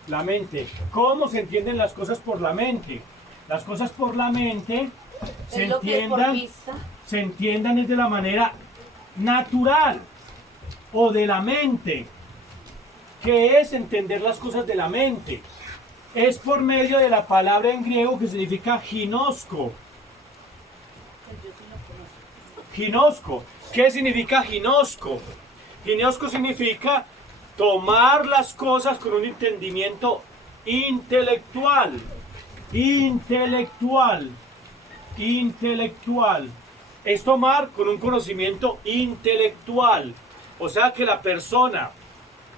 La mente. ¿Cómo se entienden las cosas por la mente? Las cosas por la mente Es lo que por vista. se entiendan es de la manera natural o de la mente. ¿Qué es entender las cosas de la mente? Es por medio de la palabra en griego que significa ginosko. Yo sí lo conozco. Ginosko. ¿Qué significa ginosko? Ginosko significa tomar las cosas con un entendimiento intelectual. Intelectual. Intelectual. Es tomar con un conocimiento intelectual. O sea que la persona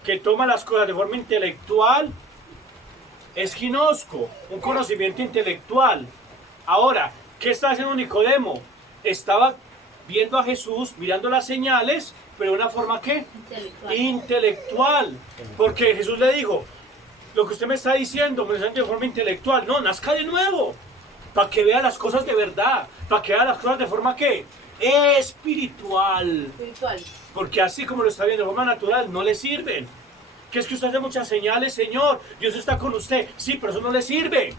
que toma las cosas de forma intelectual es ginosko, un conocimiento intelectual. Ahora, ¿qué está haciendo Nicodemo? Estaba viendo a Jesús, mirando las señales, pero de una forma ¿qué? Intelectual. Intelectual. Porque Jesús le dijo, lo que usted me está diciendo, me lo está diciendo de forma intelectual. No, nazca de nuevo, para que vea las cosas de verdad, para que vea las cosas de forma ¿qué? Espiritual. Espiritual. Porque así como lo está viendo de forma natural, no le sirven. Que es que usted hace muchas señales, Señor, Dios está con usted. Sí, pero eso no le sirve.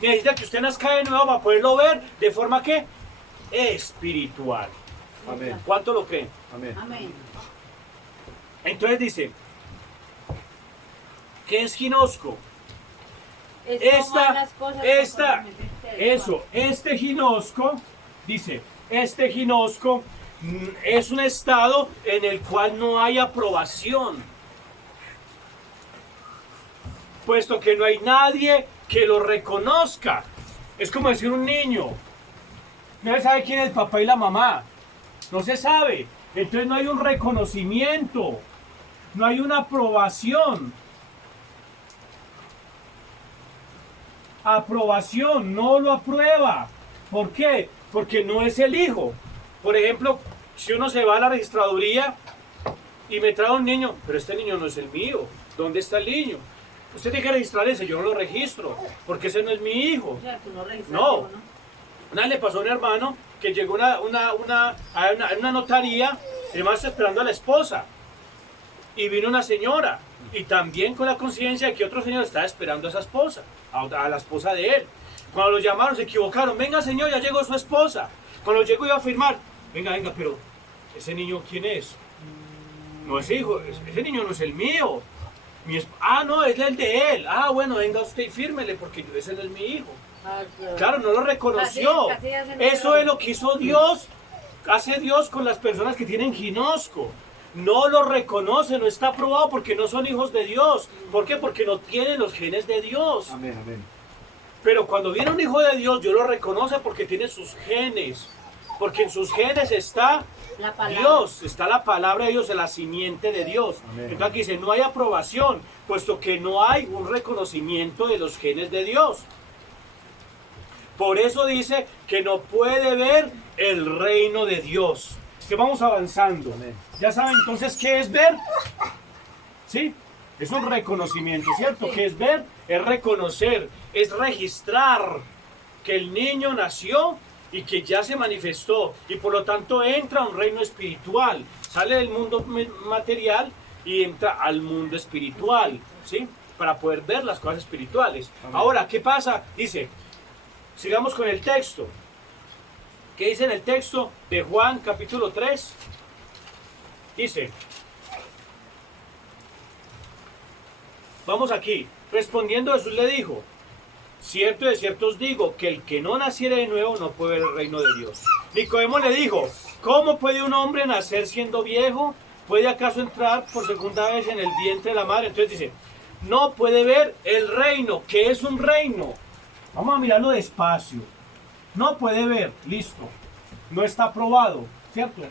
Necesita que usted nazca de nuevo para poderlo ver de forma ¿qué? Espiritual. Amén. ¿Cuánto lo creen? Amén. Amén. Entonces dice, ¿qué es ginosko? Es tomar las cosas con conocimiento intelectual. Este ginosko, dice, este ginosko es un estado en el cual no hay aprobación, puesto que no hay nadie que lo reconozca. Es como decir un niño, no se sabe quién es el papá y la mamá, no se sabe, entonces no hay un reconocimiento, no hay una aprobación. Aprobación, no lo aprueba. ¿Por qué? Porque no es el hijo. Por ejemplo, si uno se va a la registraduría y me trae un niño, pero este niño no es el mío, ¿dónde está el niño? Usted tiene que registrar ese, yo no lo registro, porque ese no es mi hijo. O sea, tú no revisas, No. ¿no? Una vez le pasó a un hermano que llegó a una notaría, el hermano está esperando a la esposa, y vino una señora, y también con la conciencia de que otro señor estaba esperando a esa esposa, a la esposa de él. Cuando lo llamaron se equivocaron, venga señor, ya llegó su esposa. Cuando llegó iba a firmar, venga, pero ¿ese niño quién es? No es hijo, ese niño no es el mío. No, es el de él. Ah, bueno, venga usted y fírmele porque ese no es mi hijo. Ah, claro. Claro, no lo reconoció. Casi hacen Eso eso. es lo que hizo Dios. Hace Dios con las personas que tienen ginosko. No lo reconoce, no está aprobado porque no son hijos de Dios. ¿Por qué? Porque no tienen los genes de Dios. Amén. Amén. Pero cuando viene un hijo de Dios, Dios lo reconoce porque tiene sus genes. Porque en sus genes está La palabra. Dios, está la palabra de Dios, la simiente de Dios. Amén. Entonces aquí dice, no hay aprobación, puesto que no hay un reconocimiento de los genes de Dios. Por eso dice que no puede ver el reino de Dios. Que vamos avanzando. Amén. Ya saben entonces qué es ver. ¿Sí? Es un reconocimiento, ¿cierto? ¿Qué es ver? Es reconocer, es registrar que el niño nació y que ya se manifestó y por lo tanto entra a un reino espiritual. Sale del mundo material y entra al mundo espiritual, ¿sí? Para poder ver las cosas espirituales. Amén. Ahora, ¿qué pasa? Dice, sigamos con el texto. ¿Qué dice en el texto de Juan capítulo 3? Dice, vamos aquí, respondiendo Jesús le dijo, cierto de cierto os digo, que el que no naciere de nuevo no puede ver el reino de Dios. Nicodemo le dijo, ¿cómo puede un hombre nacer siendo viejo? ¿Puede acaso entrar por segunda vez en el vientre de la madre? Entonces dice, no puede ver el reino. ¿Qué es un reino? Vamos a mirarlo despacio. No puede ver, listo. No está aprobado, ¿cierto?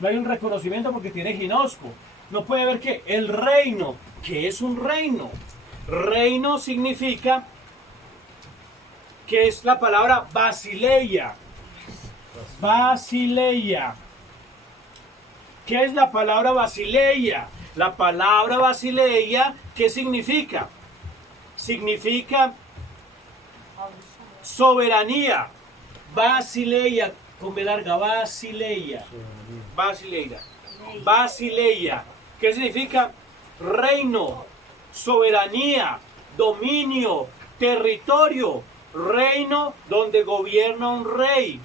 No hay un reconocimiento porque tiene ginosco. No puede ver que el reino. ¿Qué es un reino? Reino significa que es la palabra basileia. Basileia. ¿Qué es la palabra basileia? La palabra basileia, ¿qué significa? Significa soberanía. Basileia, con B larga, basileia. Basileia. Basileia. ¿Qué significa? Reino, soberanía, dominio, territorio. Reino donde gobierna un rey.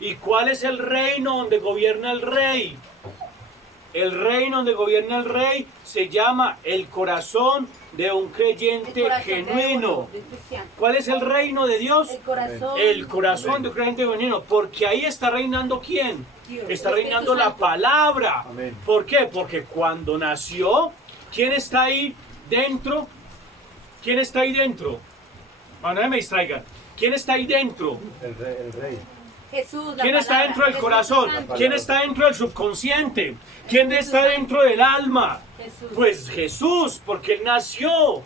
¿Y cuál es el reino donde gobierna el rey? El reino donde gobierna el rey se llama el corazón de un creyente genuino. ¿Cuál es el reino de Dios? El corazón. El corazón de un creyente genuino. Porque ahí está reinando ¿quién? Dios. Está El reinando Espíritu la Santo. palabra. Amén. ¿Por qué? Porque cuando nació, ¿quién está ahí dentro? ¿Quién está ahí dentro? Bueno, no me distraigan. ¿Quién está ahí dentro? El rey. Jesús, la ¿Quién está palabra, dentro del el corazón? Espíritu Santo. ¿Quién está dentro del subconsciente? ¿Quién está dentro del alma? Jesús. Pues Jesús, porque Él nació,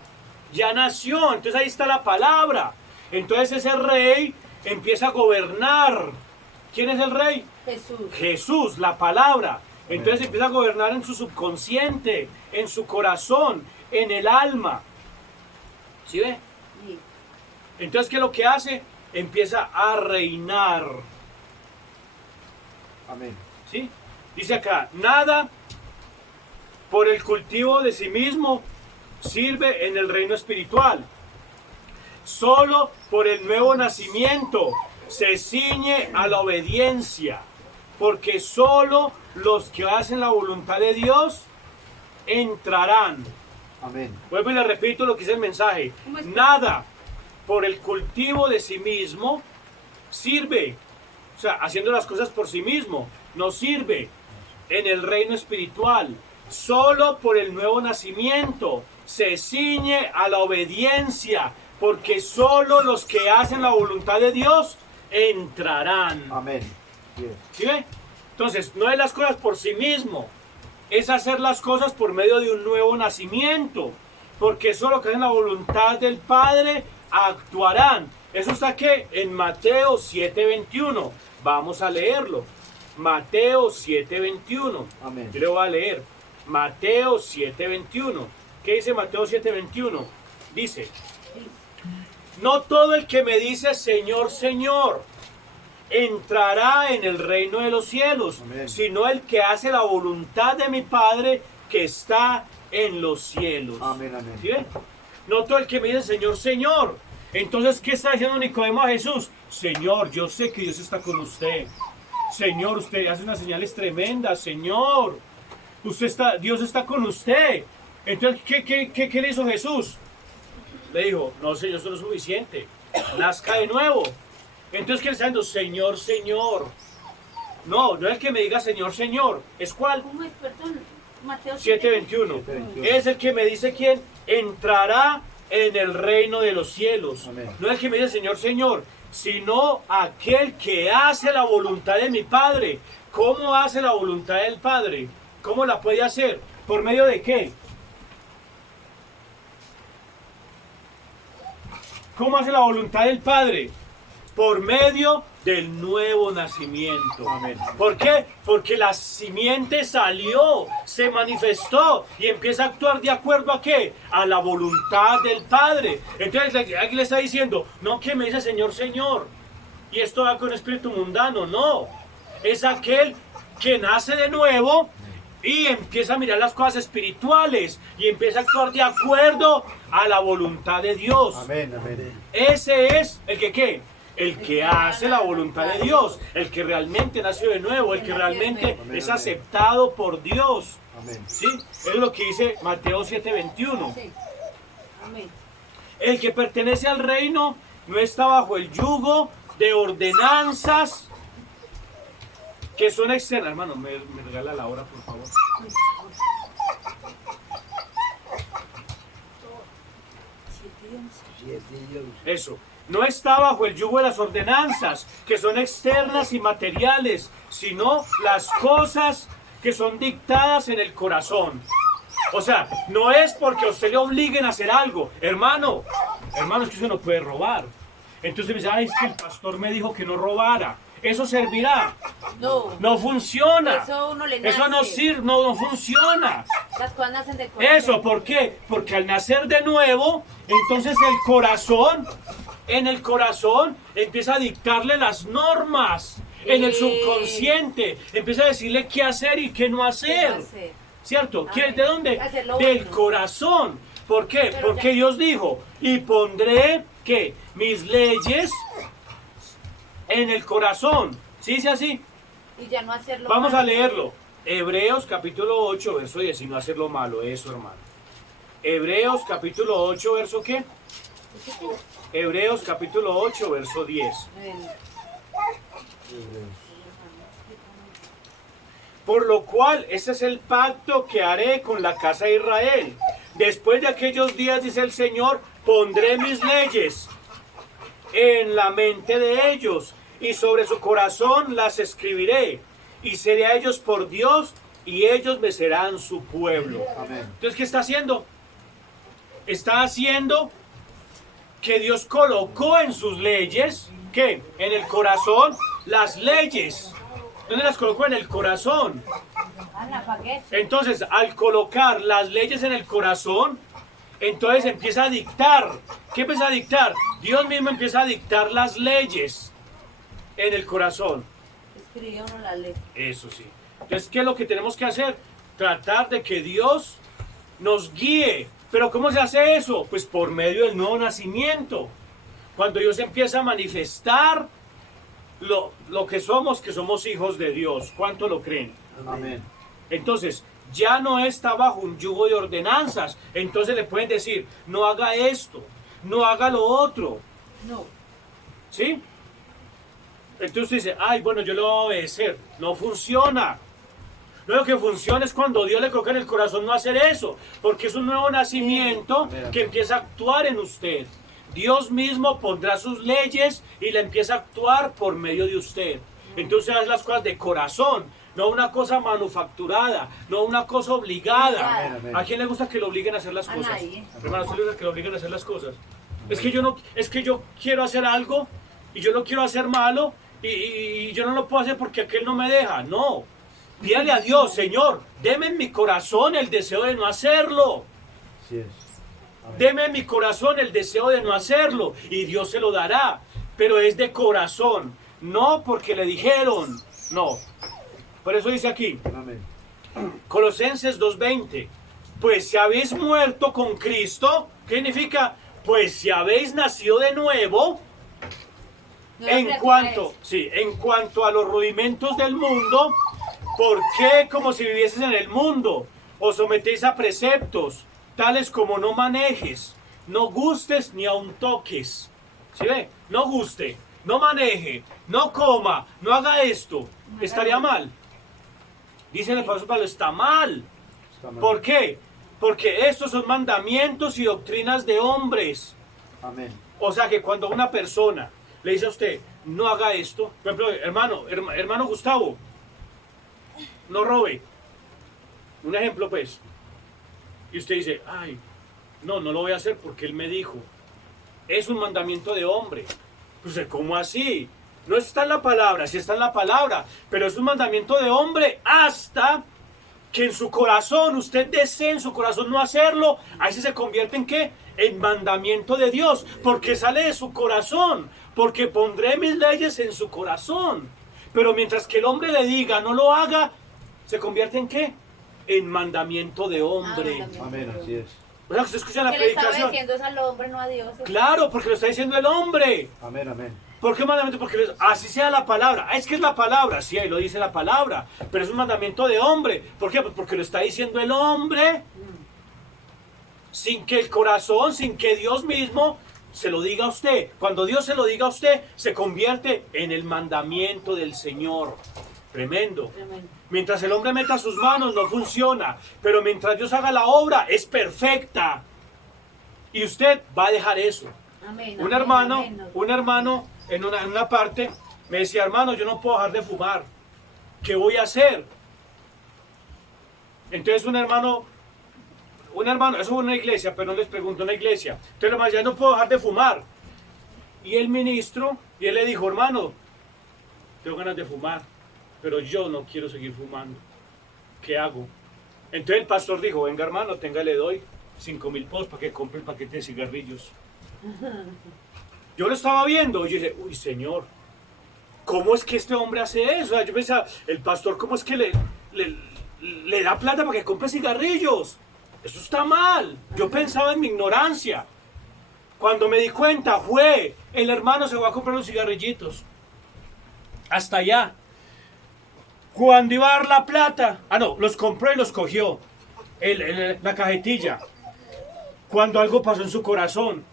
ya nació, entonces ahí está la palabra. Entonces ese rey empieza a gobernar. ¿Quién es el rey? Jesús. Jesús, la palabra. Entonces empieza a gobernar en su subconsciente, en su corazón, en el alma. ¿Sí ve? Sí. Entonces, ¿qué es lo que hace? Empieza a reinar. Amén. ¿Sí? Dice acá, nada por el cultivo de sí mismo sirve en el reino espiritual. Solo por el nuevo nacimiento se ciñe a la obediencia, porque solo los que hacen la voluntad de Dios entrarán. Amén. Vuelvo y le repito lo que dice el mensaje. ¿Cómo es? Nada por el cultivo de sí mismo sirve. O sea, haciendo las cosas por sí mismo, no sirve en el reino espiritual. Solo por el nuevo nacimiento se ciñe a la obediencia, porque solo los que hacen la voluntad de Dios entrarán. Amén. Yes. ¿Sí ve? Entonces, no es las cosas por sí mismo, es hacer las cosas por medio de un nuevo nacimiento, porque solo que hacen la voluntad del Padre actuarán. Eso está aquí en Mateo 7:21. Vamos a leerlo. Mateo 7:21. Amén. Yo le voy a leer. Mateo 7:21. ¿Qué dice Mateo 7:21? Dice, no todo el que me dice Señor, Señor, entrará en el reino de los cielos, Amén. sino el que hace la voluntad de mi Padre que está en los cielos. Amén, amén. ¿Sí ven? No todo el que me dice Señor, Señor. Entonces, ¿qué está diciendo Nicodemo a Jesús? Señor, yo sé que Dios está con usted. Señor, usted hace unas señales tremendas. Señor, Dios está con usted. Entonces, ¿qué le hizo Jesús? Le dijo, no, Señor, esto no es suficiente. Nazca de nuevo. Entonces, ¿qué le está diciendo? Señor, Señor. No, no es el que me diga Señor, Señor. ¿Es cuál? ¿Cómo es? Perdón. Mateo 7:21. 7:21. Es el que me dice quién entrará en el reino de los cielos. Amén. No es el que me dice Señor, Señor, sino aquel que hace la voluntad de mi Padre. ¿Cómo hace la voluntad del Padre? ¿Cómo la puede hacer? ¿Por medio de qué? ¿Cómo hace la voluntad del Padre? Por medio del nuevo nacimiento. Amén. ¿Por qué? Porque la simiente salió, se manifestó y empieza a actuar de acuerdo a qué? A la voluntad del Padre. Entonces aquí le está diciendo, no que me dice Señor, Señor, y esto va con espíritu mundano, no. Es aquel que nace de nuevo y empieza a mirar las cosas espirituales y empieza a actuar de acuerdo a la voluntad de Dios. Amén, amén. Ese es el que ¿qué? El que hace la voluntad de Dios, el que realmente nació de nuevo, el que realmente es aceptado por Dios. Amén. ¿Sí? Es lo que dice Mateo 7:21. Sí. Amén. El que pertenece al reino no está bajo el yugo de ordenanzas que son externas. Hermano, me regala la hora, por favor. Eso. No está bajo el yugo de las ordenanzas que son externas y materiales, sino las cosas que son dictadas en el corazón. O sea, no es porque a usted le obliguen a hacer algo. Hermano, es que usted no puede robar. Entonces me dice, ay, es que el pastor me dijo que no robara. ¿Eso servirá? No. No funciona. Eso uno le nace. Eso no sirve, no funciona. Las cosas nacen de corazón. Eso, ¿por qué? Porque al nacer de nuevo, entonces en el corazón empieza a dictarle las normas. En el subconsciente empieza a decirle qué hacer y qué no hacer. ¿Cierto? Amén. ¿De dónde? Hacerlo Del bueno. corazón. ¿Por qué? Pero Porque ya- Dios dijo, y pondré, ¿qué? Mis leyes en el corazón. ¿Sí dice así? Y ya no hacerlo Vamos a mal. leerlo. Hebreos capítulo 8, verso 10, y no hacerlo malo, eso hermano. Hebreos capítulo 8, verso ¿qué? Hebreos capítulo 8, verso 10. Amén. Por lo cual, ese es el pacto que haré con la casa de Israel. Después de aquellos días, dice el Señor, pondré mis leyes en la mente de ellos, y sobre su corazón las escribiré, y seré a ellos por Dios, y ellos me serán su pueblo. Amén. Entonces, ¿qué está haciendo? Está haciendo que Dios colocó en sus leyes, ¿qué? En el corazón, las leyes. ¿Dónde las colocó? En el corazón. Ah, la pagué. Entonces, al colocar las leyes en el corazón, entonces empieza a dictar. ¿Qué empieza a dictar? Dios mismo empieza a dictar las leyes en el corazón. Escribió uno la ley. Eso sí. Entonces, ¿qué es lo que tenemos que hacer? Tratar de que Dios nos guíe. ¿Pero cómo se hace eso? Pues por medio del nuevo nacimiento. Cuando Dios empieza a manifestar lo que somos hijos de Dios. ¿Cuánto lo creen? Amén. Entonces, ya no está bajo un yugo de ordenanzas. Entonces le pueden decir, no haga esto, no haga lo otro. No. ¿Sí? Entonces usted dice, ay, bueno, yo lo voy a obedecer. No funciona. No, lo que funciona es cuando Dios le coloca en el corazón no hacer eso, porque es un nuevo nacimiento que empieza a actuar en usted. Dios mismo pondrá sus leyes y la empieza a actuar por medio de usted. Entonces haz las cosas de corazón, no una cosa manufacturada, no una cosa obligada. Amén, amén. ¿A quién le gusta que lo obliguen a hacer las A cosas? nadie. Hermano, ¿a usted le gusta que lo obliguen a hacer las cosas? Es que yo quiero hacer algo y yo no quiero hacer malo y yo no lo puedo hacer porque aquel no me deja. No. Pídale a Dios, Señor, deme en mi corazón el deseo de no hacerlo. Así es. Amén. Deme en mi corazón el deseo de no hacerlo y Dios se lo dará. Pero es de corazón, no porque le dijeron. No. Por eso dice aquí, Amén. Colosenses 2:20. Pues si habéis muerto con Cristo, ¿qué significa? Pues si habéis nacido de nuevo, en cuanto a los rudimentos del mundo, ¿por qué como si vivieses en el mundo? Os sometéis a preceptos, tales como no manejes, no gustes ni aun toques. ¿Sí ve? No guste, no maneje, no coma, no haga esto. Estaría mal. Dice el apóstol Pablo, está mal. Está mal. ¿Por qué? Porque estos son mandamientos y doctrinas de hombres. Amén. O sea que cuando una persona le dice a usted, no haga esto, por ejemplo, hermano Gustavo, no robe. Un ejemplo pues. Y usted dice, ay, no lo voy a hacer porque él me dijo. Es un mandamiento de hombre. Pues, ¿cómo así? No está en la palabra, sí está en la palabra, pero es un mandamiento de hombre hasta que en su corazón, usted desee en su corazón no hacerlo, ahí sí se convierte en ¿qué? En mandamiento de Dios, porque sale de su corazón, porque pondré mis leyes en su corazón. Pero mientras que el hombre le diga, no lo haga, ¿se convierte en qué? en mandamiento de hombre. Amén, así es. O sea, que usted escucha la Que le estaba predicación. diciendo es al hombre, no a Dios. Claro, porque lo está diciendo el hombre. Amén, amén. ¿Por qué mandamiento? Porque así sea la palabra. Es que es la palabra, sí, ahí lo dice la palabra. Pero es un mandamiento de hombre. ¿Por qué? Pues porque lo está diciendo el hombre. Sin que el corazón, sin que Dios mismo se lo diga a usted. Cuando Dios se lo diga a usted, se convierte en el mandamiento del Señor. Tremendo. Tremendo. Mientras el hombre meta sus manos no funciona, pero mientras Dios haga la obra es perfecta. Y usted va a dejar eso. Amén, Un amén, hermano amén. en una parte me decía, hermano, yo no puedo dejar de fumar. ¿Qué voy a hacer? Entonces un hermano, eso fue una iglesia, pero no les pregunto, una iglesia. Entonces el hermano, ya no puedo dejar de fumar. Y el ministro, y él le dijo, hermano, tengo ganas de fumar, pero yo no quiero seguir fumando. ¿Qué hago? Entonces el pastor dijo, venga hermano, le doy 5,000 pesos para que compre el paquete de cigarrillos. Yo lo estaba viendo y yo dije, uy señor, ¿cómo es que este hombre hace eso? O sea, yo pensaba, el pastor, ¿cómo es que le da plata para que compre cigarrillos? Eso está mal. Yo pensaba en mi ignorancia. Cuando me di cuenta, el hermano se fue a comprar los cigarrillitos. Hasta allá. Cuando iba a dar la plata, los compró y los cogió. La cajetilla. Cuando algo pasó en su corazón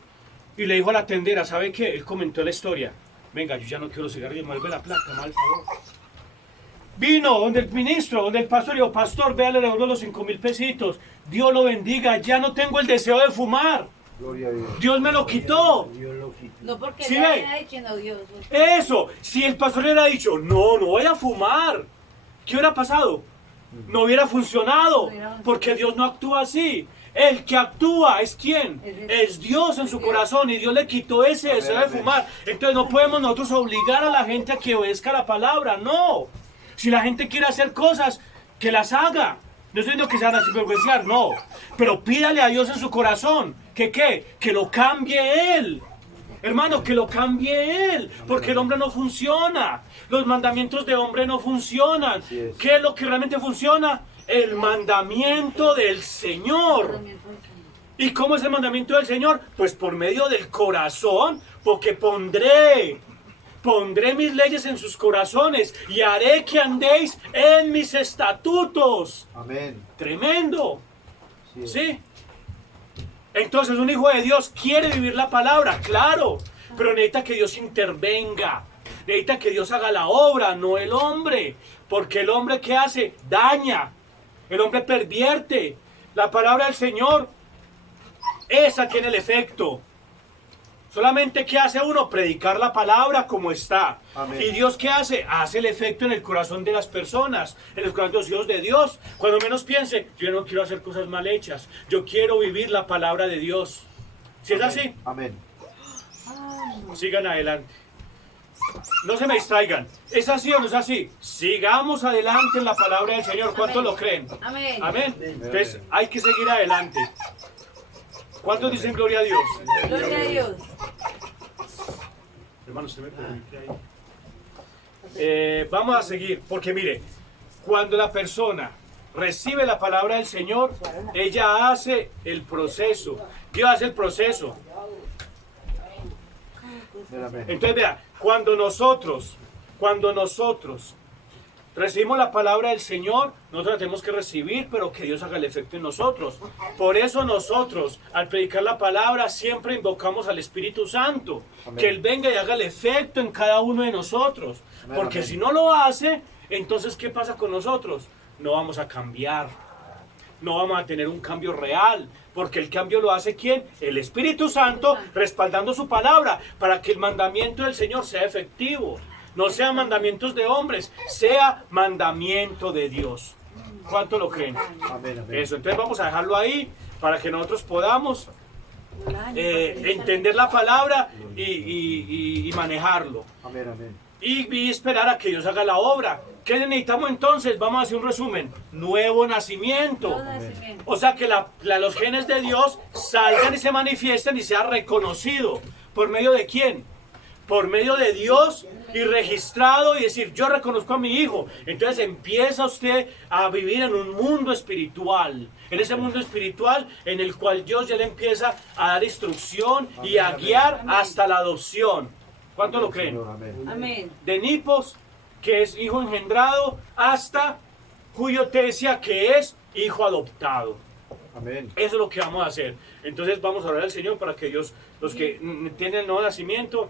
y le dijo a la tendera, ¿sabe qué? Él comentó la historia. Venga, yo ya no quiero cigarrillos, me vuelve la plata, mal favor. Vino donde el ministro, donde el pastor, y dijo, pastor, vea, le devuelvo los 5,000 pesitos. Dios lo bendiga, ya no tengo el deseo de fumar. Gloria a Dios. Dios me lo quitó. Dios lo quitó. No porque ¿Sí le ve? haya dicho no Dios. Eso, si el pastor le hubiera dicho, no voy a fumar, ¿qué hubiera pasado? No hubiera funcionado, porque Dios no actúa así. El que actúa es ¿quién? Es Dios en su corazón, y Dios le quitó ese deseo de fumar. Entonces no podemos nosotros obligar a la gente a que obedezca la palabra, no. Si la gente quiere hacer cosas, que las haga. No estoy diciendo que se van a sinvergüenzar, no. Pero pídale a Dios en su corazón. ¿Que qué? Que lo cambie Él. Hermano, que lo cambie Él. Porque el hombre no funciona. Los mandamientos de hombre no funcionan. ¿Qué es lo que realmente funciona? El mandamiento del Señor. ¿Y cómo es el mandamiento del Señor? Pues por medio del corazón. Porque pondré mis leyes en sus corazones y haré que andéis en mis estatutos. Amén. Tremendo. Sí. ¿Sí? Entonces un hijo de Dios quiere vivir la palabra, claro, pero necesita que Dios intervenga. Necesita que Dios haga la obra, no el hombre. Porque el hombre, ¿qué hace? Daña. El hombre pervierte. La palabra del Señor, esa tiene el efecto. Solamente ¿qué hace uno? Predicar la palabra como está. Amén. ¿Y Dios qué hace? Hace el efecto en el corazón de las personas, en el corazón de los hijos de Dios. Cuando menos piense, yo no quiero hacer cosas mal hechas, yo quiero vivir la palabra de Dios. ¿Si es así? Amén. Sigan adelante. No se me distraigan. ¿Es así o no es así? Sigamos adelante en la palabra del Señor. ¿Cuántos lo creen? Amén. Amén. Entonces hay que seguir adelante. ¿Cuántos dicen gloria a Dios? Gloria a Dios. Hermano, usted me permite ahí. Vamos a seguir, porque mire, cuando la persona recibe la palabra del Señor, ella hace el proceso. ¿Qué hace el proceso? Amén. Entonces, vea, cuando nosotros recibimos la palabra del Señor, nosotros la tenemos que recibir, pero que Dios haga el efecto en nosotros. Por eso nosotros, al predicar la palabra, siempre invocamos al Espíritu Santo. Amén. Que Él venga y haga el efecto en cada uno de nosotros. Amén, Porque amén. si no lo hace, entonces ¿qué pasa con nosotros? No vamos a cambiar. No vamos a tener un cambio real. Porque el cambio lo hace ¿quién? El Espíritu Santo, respaldando su palabra, para que el mandamiento del Señor sea efectivo. No sean mandamientos de hombres, sea mandamiento de Dios. ¿Cuánto lo creen? Amén. Amén. Eso, entonces vamos a dejarlo ahí para que nosotros podamos entender la palabra y manejarlo. Amén. Amén. Y esperar a que Dios haga la obra. ¿Qué necesitamos entonces? Vamos a hacer un resumen. Nuevo nacimiento. Todo nacimiento. O sea que los genes de Dios salgan y se manifiesten y sea reconocido. ¿Por medio de quién? Por medio de Dios y registrado y decir, yo reconozco a mi hijo. Entonces empieza usted a vivir en un mundo espiritual. En ese mundo espiritual en el cual Dios ya le empieza a dar instrucción y a guiar hasta la adopción. ¿Cuánto lo creen? Amén. De Nipos, que es hijo engendrado, hasta Julio Tesia, que es hijo adoptado. Amén. Eso es lo que vamos a hacer. Entonces vamos a orar al Señor para que Dios, los que tienen el nuevo nacimiento,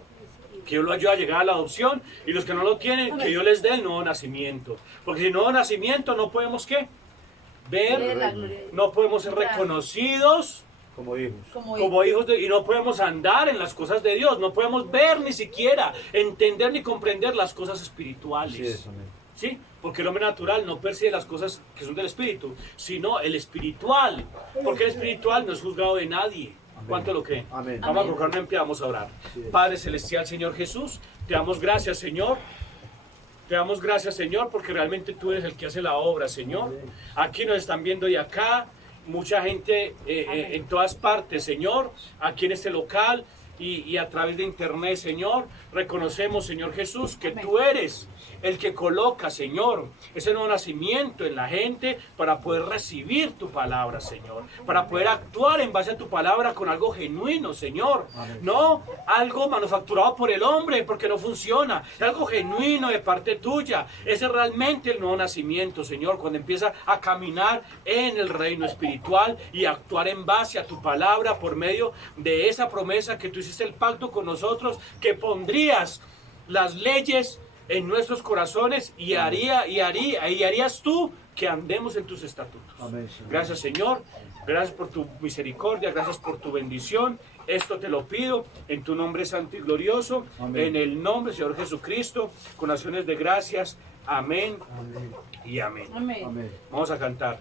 que Dios lo ayude a llegar a la adopción, y los que no lo tienen, que Dios les dé el nuevo nacimiento. Porque sin nuevo nacimiento no podemos, ¿qué? Ver, no podemos ser reconocidos Como hijos. como hijos y no podemos andar en las cosas de Dios, no podemos ver ni siquiera, entender ni comprender las cosas espirituales. Así es, amén. ¿Sí? Porque el hombre natural no percibe las cosas que son del espíritu, sino el espiritual. Porque el espiritual no es juzgado de nadie. Amén. ¿Cuánto lo creen? Amén. Vamos a colocarnos en pie, vamos a orar. Sí. Padre Celestial, Señor Jesús, te damos gracias, Señor. Te damos gracias, Señor, porque realmente tú eres el que hace la obra, Señor. Aquí nos están viendo y acá, mucha gente en todas partes, Señor, aquí en este local y a través de internet, Señor. Reconocemos, Señor Jesús, que tú eres el que coloca, Señor, ese nuevo nacimiento en la gente para poder recibir tu palabra, Señor, para poder actuar en base a tu palabra con algo genuino, Señor. Amén. No algo manufacturado por el hombre, porque no funciona. Es algo genuino de parte tuya. Ese es realmente el nuevo nacimiento, Señor, cuando empieza a caminar en el reino espiritual y actuar en base a tu palabra por medio de esa promesa que tú hiciste el pacto con nosotros, que pondrías las leyes en nuestros corazones y harías tú que andemos en tus estatutos. Amén, Señor. Gracias, Señor. Gracias por tu misericordia, gracias por tu bendición. Esto te lo pido en tu nombre santo y glorioso, Amén. en el nombre del Señor Jesucristo, con acciones de gracias. Amén Amén. y amén. Amén. Amén. Vamos a cantar.